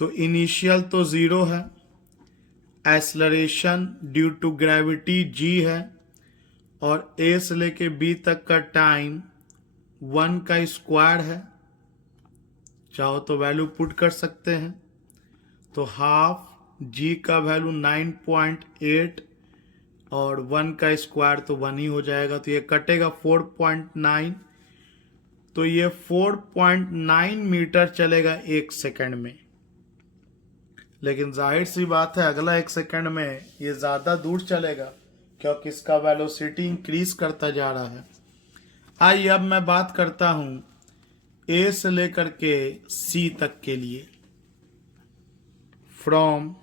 तो इनिशियल तो 0 है, acceleration due to gravity g है, और ए से लेके बी तक का टाइम 1 का स्क्वायर है। चाहो तो वैल्यू पुट कर सकते हैं। तो हाफ g का वैल्यू 9.8 और 1 का स्क्वायर तो 1 ही हो जाएगा। तो ये कटेगा 4.9। तो ये 4.9 मीटर चलेगा 1 सेकंड में। लेकिन जाहिर सी बात है अगला 1 सेकंड में ये ज़्यादा दूर चलेगा, क्योंकि इसका वेलोसिटी इंक्रीज करता जा रहा है। आइए अब मैं बात करता हूँ ए से लेकर के सी तक के लिए। From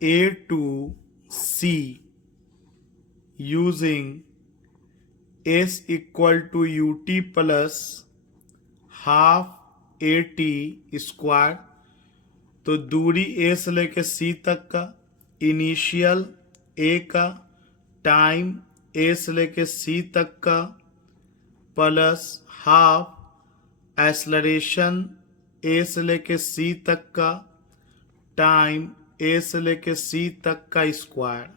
A to C using S equal to U T plus half A T square, तो दूरी ए से लेके सी तक का, इनिशियल ए का, टाइम ए से लेके सी तक का, प्लस हाफ एक्सलरेशन ए से लेके सी तक का, टाइम ए से लेके सी तक का स्क्वायर।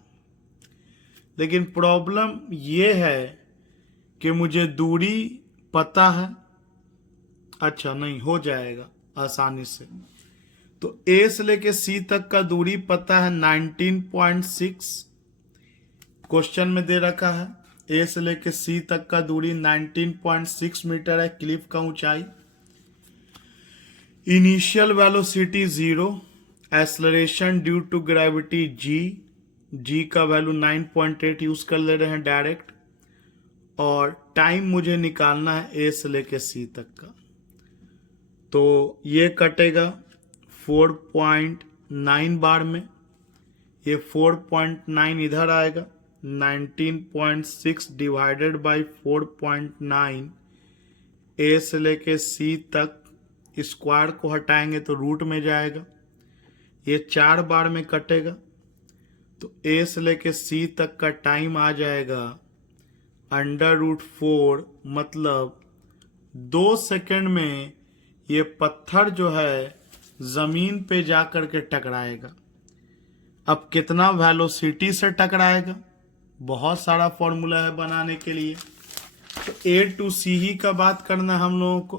लेकिन प्रॉब्लम ये है कि मुझे दूरी पता है। अच्छा नहीं, हो जाएगा आसानी से। तो ए से लेके सी तक का दूरी पता है 19.6, क्वेश्चन में दे रखा है। ए से लेके सी तक का दूरी 19.6 मीटर है, क्लिफ का ऊंचाई। Initial velocity 0, acceleration due to gravity g का वैल्यू 9.8 यूज कर ले रहे हैं डायरेक्ट, और टाइम मुझे निकालना है ए से लेके सी तक का। तो ये कटेगा 4.9 बार में, ये 4.9 इधर आएगा, 19.6 डिवाइडेड बाई 4.9, ए से लेके सी तक स्क्वायर को हटाएंगे तो रूट में जाएगा, ये 4 बार में कटेगा। तो ए से लेके सी तक का टाइम आ जाएगा √4, मतलब 2 सेकंड में ये पत्थर जो है जमीन पे जाकर के टकराएगा। अब कितना वेलोसिटी से टकराएगा, बहुत सारा फॉर्मूला है बनाने के लिए। तो ए टू सी ही का बात करना है हम लोगों को।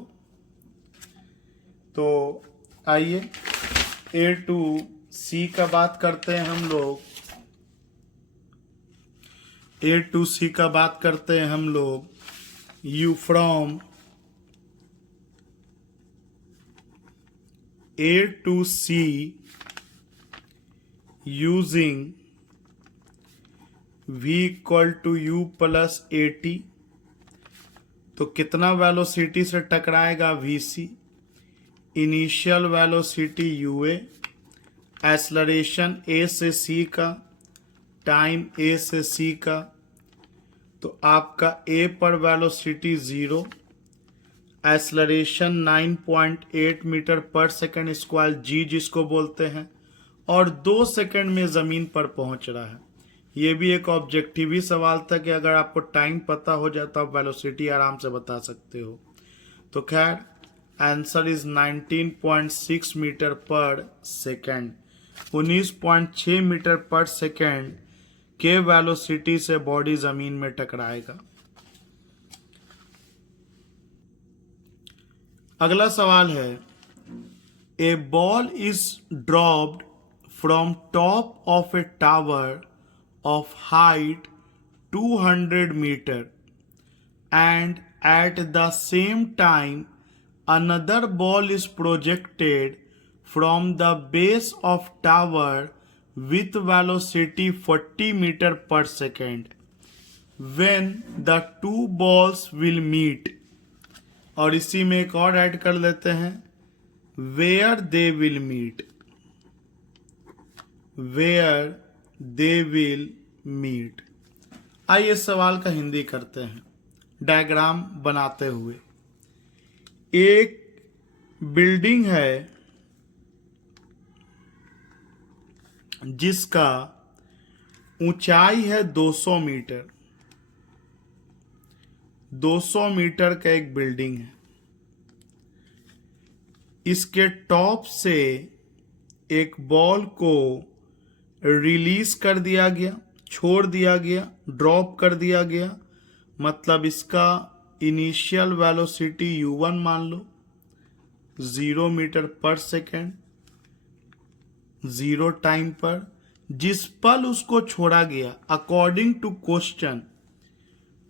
तो आइए ए टू सी का बात करते हैं हम लोग। ए टू सी का बात करते हैं हम लोग। U from A to C using v equal to you plus A T. तो कितना वेलोसिटी से टकराएगा vc, initial velocity ua, acceleration a से c का, टाइम a से c का। तो आपका a पर वेलोसिटी 0, एक्सलरेशन 9.8 मीटर पर सेकंड स्क्वायर g जिसको बोलते हैं, और 2 सेकंड में ज़मीन पर पहुंच रहा है। ये भी एक ऑब्जेक्टिव ही सवाल था कि अगर आपको टाइम पता हो जाए तो आप वेलोसिटी आराम से बता सकते हो। तो खैर आंसर इज 19.6 मीटर पर सेकंड। 19.6 मीटर पर सेकंड के वेलोसिटी से बॉडी जमीन में टकराएगा। अगला सवाल है, a ball is dropped from top of a tower of height 200 meter and at the same time another ball is projected from the base of tower with velocity 40 meter per second when the two balls will meet। और इसी में एक और add कर लेते हैं, where they will meet, where they will meet. आइए इस सवाल का हिंदी करते हैं डायग्राम बनाते हुए। एक बिल्डिंग है जिसका ऊंचाई है 200 मीटर। 200 मीटर का एक बिल्डिंग है। इसके टॉप से एक बॉल को रिलीज कर दिया गया, छोड़ दिया गया, ड्रॉप कर दिया गया। मतलब इसका इनिशियल वेलोसिटी u1 मान लो, 0 मीटर पर सेकेंड, 0 टाइम पर। जिस पल उसको छोड़ा गया अकॉर्डिंग टू क्वेश्चन,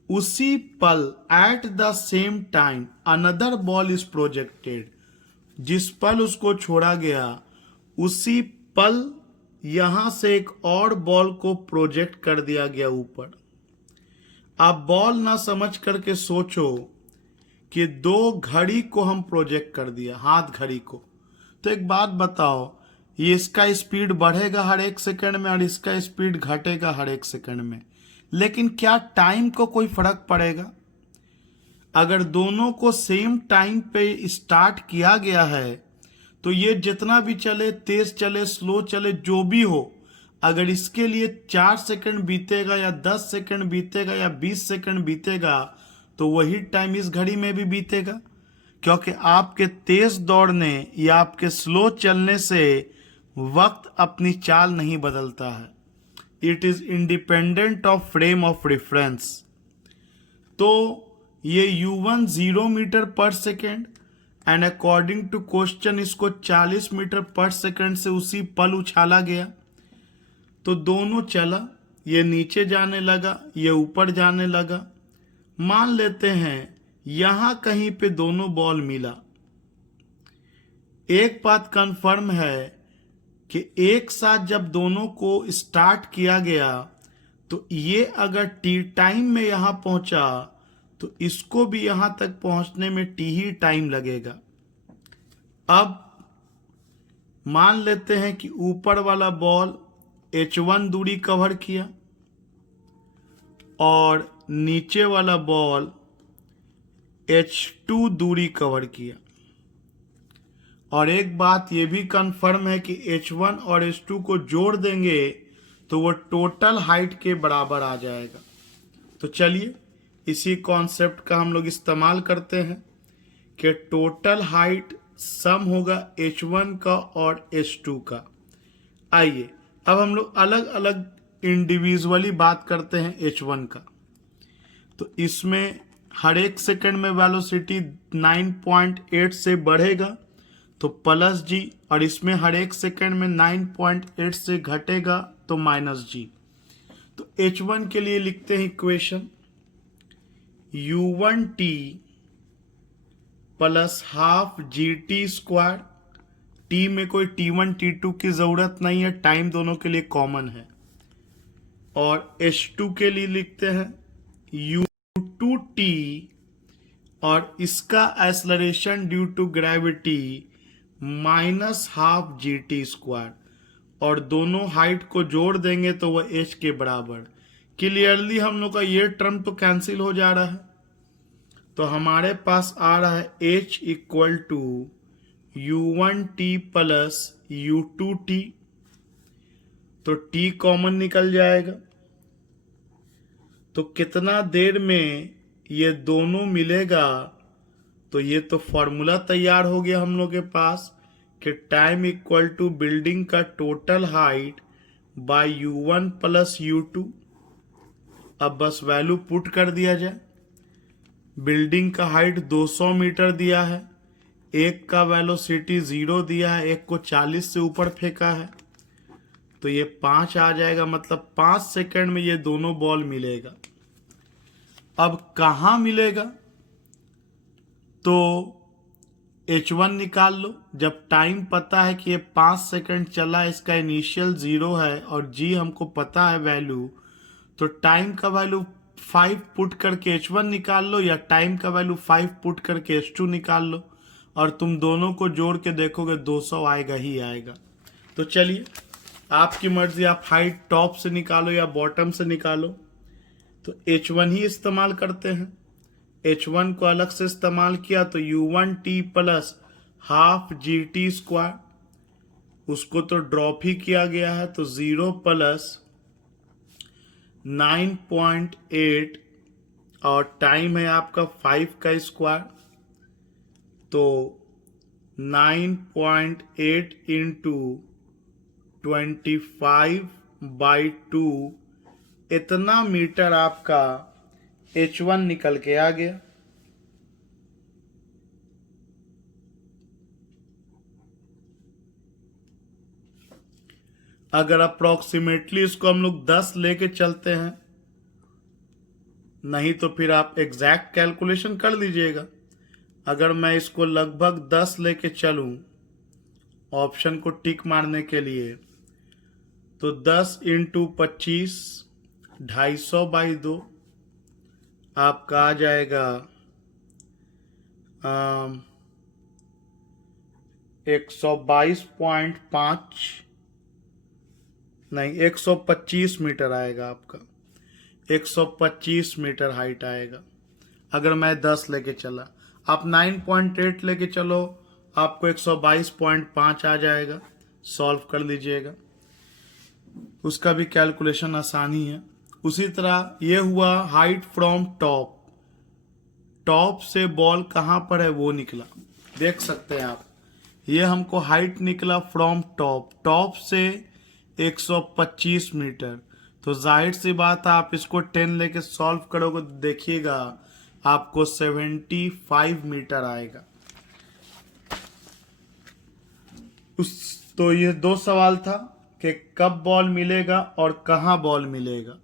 उसी पल at the same time another ball is projected. जिस पल उसको छोड़ा गया उसी पल यहां से एक और बॉल को प्रोजेक्ट कर दिया गया ऊपर। आप बॉल ना समझ करके सोचो कि 2 घड़ी को हम प्रोजेक्ट कर दिया, हाथ घड़ी को। तो एक बात बताओ, ये इसका स्पीड बढ़ेगा हर 1 सेकंड में और इसका स्पीड घटेगा हर 1 सेकंड में, लेकिन क्या टाइम को कोई फर्क पड़ेगा? अगर दोनों को सेम टाइम पे स्टार्ट किया गया है तो ये जितना भी चले, तेज चले, स्लो चले, जो भी हो, अगर इसके लिए 4 सेकंड बीतेगा या 10 सेकंड बीतेगा या 20 सेकंड बीतेगा तो वही टाइम इस घड़ी में भी बीतेगा, क्योंकि आपके तेज दौड़ने या आपके स्लो चलने से वक्त अपनी चाल नहीं बदलता है। It is independent of frame of reference. तो ये u1 0 मीटर पर second and according to question इसको 40 मीटर पर सेकेंड से उसी पल उछाला गया। तो दोनों चला, ये नीचे जाने लगा, ये ऊपर जाने लगा। मान लेते हैं यहां कहीं पे दोनों बॉल मिला। एक बात कंफर्म है कि एक साथ जब दोनों को स्टार्ट किया गया तो ये अगर टी टाइम में यहां पहुंचा तो इसको भी यहां तक पहुंचने में टी ही टाइम लगेगा। अब मान लेते हैं कि ऊपर वाला बॉल h1 दूरी कवर किया और नीचे वाला बॉल h2 दूरी कवर किया। और एक बात ये भी कंफर्म है कि h1 और h2 को जोड़ देंगे तो वो टोटल हाइट के बराबर आ जाएगा। तो चलिए इसी कॉन्सेप्ट का हम लोग इस्तेमाल करते हैं कि टोटल हाइट सम होगा h1 का और h2 का। आइए अब हम लोग अलग अलग इंडिविजुअली बात करते हैं h1 का। तो इसमें हर एक सेकंड में वेलोसिटी 9.8 से बढ़ेगा तो प्लस जी, और इसमें हर एक सेकंड में 9.8 से घटेगा तो माइनस जी। तो h1 के लिए लिखते हैं equation u1t plus half g t square. T में कोई t1 t2 की जरूरत नहीं है, टाइम दोनों के लिए कॉमन है। और h2 के लिए लिखते हैं u2t और इसका acceleration due to gravity minus half g t square, और दोनों हाइट को जोड़ देंगे तो वह h के बराबर। क्लियरली हम लोग का ये टर्म तो कैंसिल हो जा रहा है, तो हमारे पास आ रहा है h equal to u1t plus u2t। तो t कॉमन निकल जाएगा। तो कितना देर में ये दोनों मिलेगा, तो ये तो फॉर्मूला तैयार हो गया हम लोग के पास कि टाइम इक्वल टू बिल्डिंग का total height bye u1 plus u2। अब बस वैल्यू पुट कर दिया जाए। बिल्डिंग का हाइट 200 मीटर दिया है, एक का वेलोसिटी 0 दिया है, एक को 40 से ऊपर फेंका है, तो ये 5 आ जाएगा। मतलब 5 सेकंड में ये दोनों बॉल मिलेगा। अब कहाँ मिलेगा, तो h1 निकाल लो। जब टाइम पता है कि ये 5 सेकंड चला, इसका इनिशियल 0 है और g हमको पता है वैल्यू, तो टाइम का वैल्यू 5 पुट करके h1 निकाल लो या टाइम का वैल्यू 5 पुट करके h2 निकाल लो, और तुम दोनों को जोड़ के देखोगे 200 आएगा ही आएगा। तो चलिए आपकी मर्जी, आप हाइट टॉप से निकालो या बॉटम से निकालो। तो h1 ही इस्तेमाल करते हैं। h1 को अलग से इस्तेमाल किया तो u1t plus half g t square, उसको तो ड्रॉप ही किया गया है, तो 0 प्लस 9.8 और टाइम है आपका 5 का स्क्वायर, तो 9.8 इंटू 25/2 इतना मीटर आपका h1 निकल के आ गया। अगर अप्रोक्सीमेटली इसको हम लोग 10 लेके चलते हैं, नहीं तो फिर आप एग्जैक्ट कैलकुलेशन कर लीजिएगा। अगर मैं इसको लगभग 10 लेके चलूं ऑप्शन को टिक मारने के लिए, तो 10 इंटू 25 250/2 आपका आ जाएगा 122.5 नहीं 125 मीटर आएगा आपका। 125 मीटर हाइट आएगा। अगर मैं 10 लेके चला, आप 9.8 लेके चलो, आपको 122.5 आ जाएगा। सॉल्व कर लीजिएगा, उसका भी कैलकुलेशन आसान ही है। उसी तरह ये हुआ हाइट फ्रॉम टॉप, टॉप से बॉल कहाँ पर है वो निकला, देख सकते हैं आप। ये हमको हाइट निकला फ्रॉम टॉप, टॉप से 125 मीटर। तो जाहिर सी बात है आप इसको 10 लेके सॉल्व करोगे तो देखिएगा आपको 75 मीटर आएगा। तो ये दो सवाल था कि कब बॉल मिलेगा और कहाँ बॉल मिलेगा।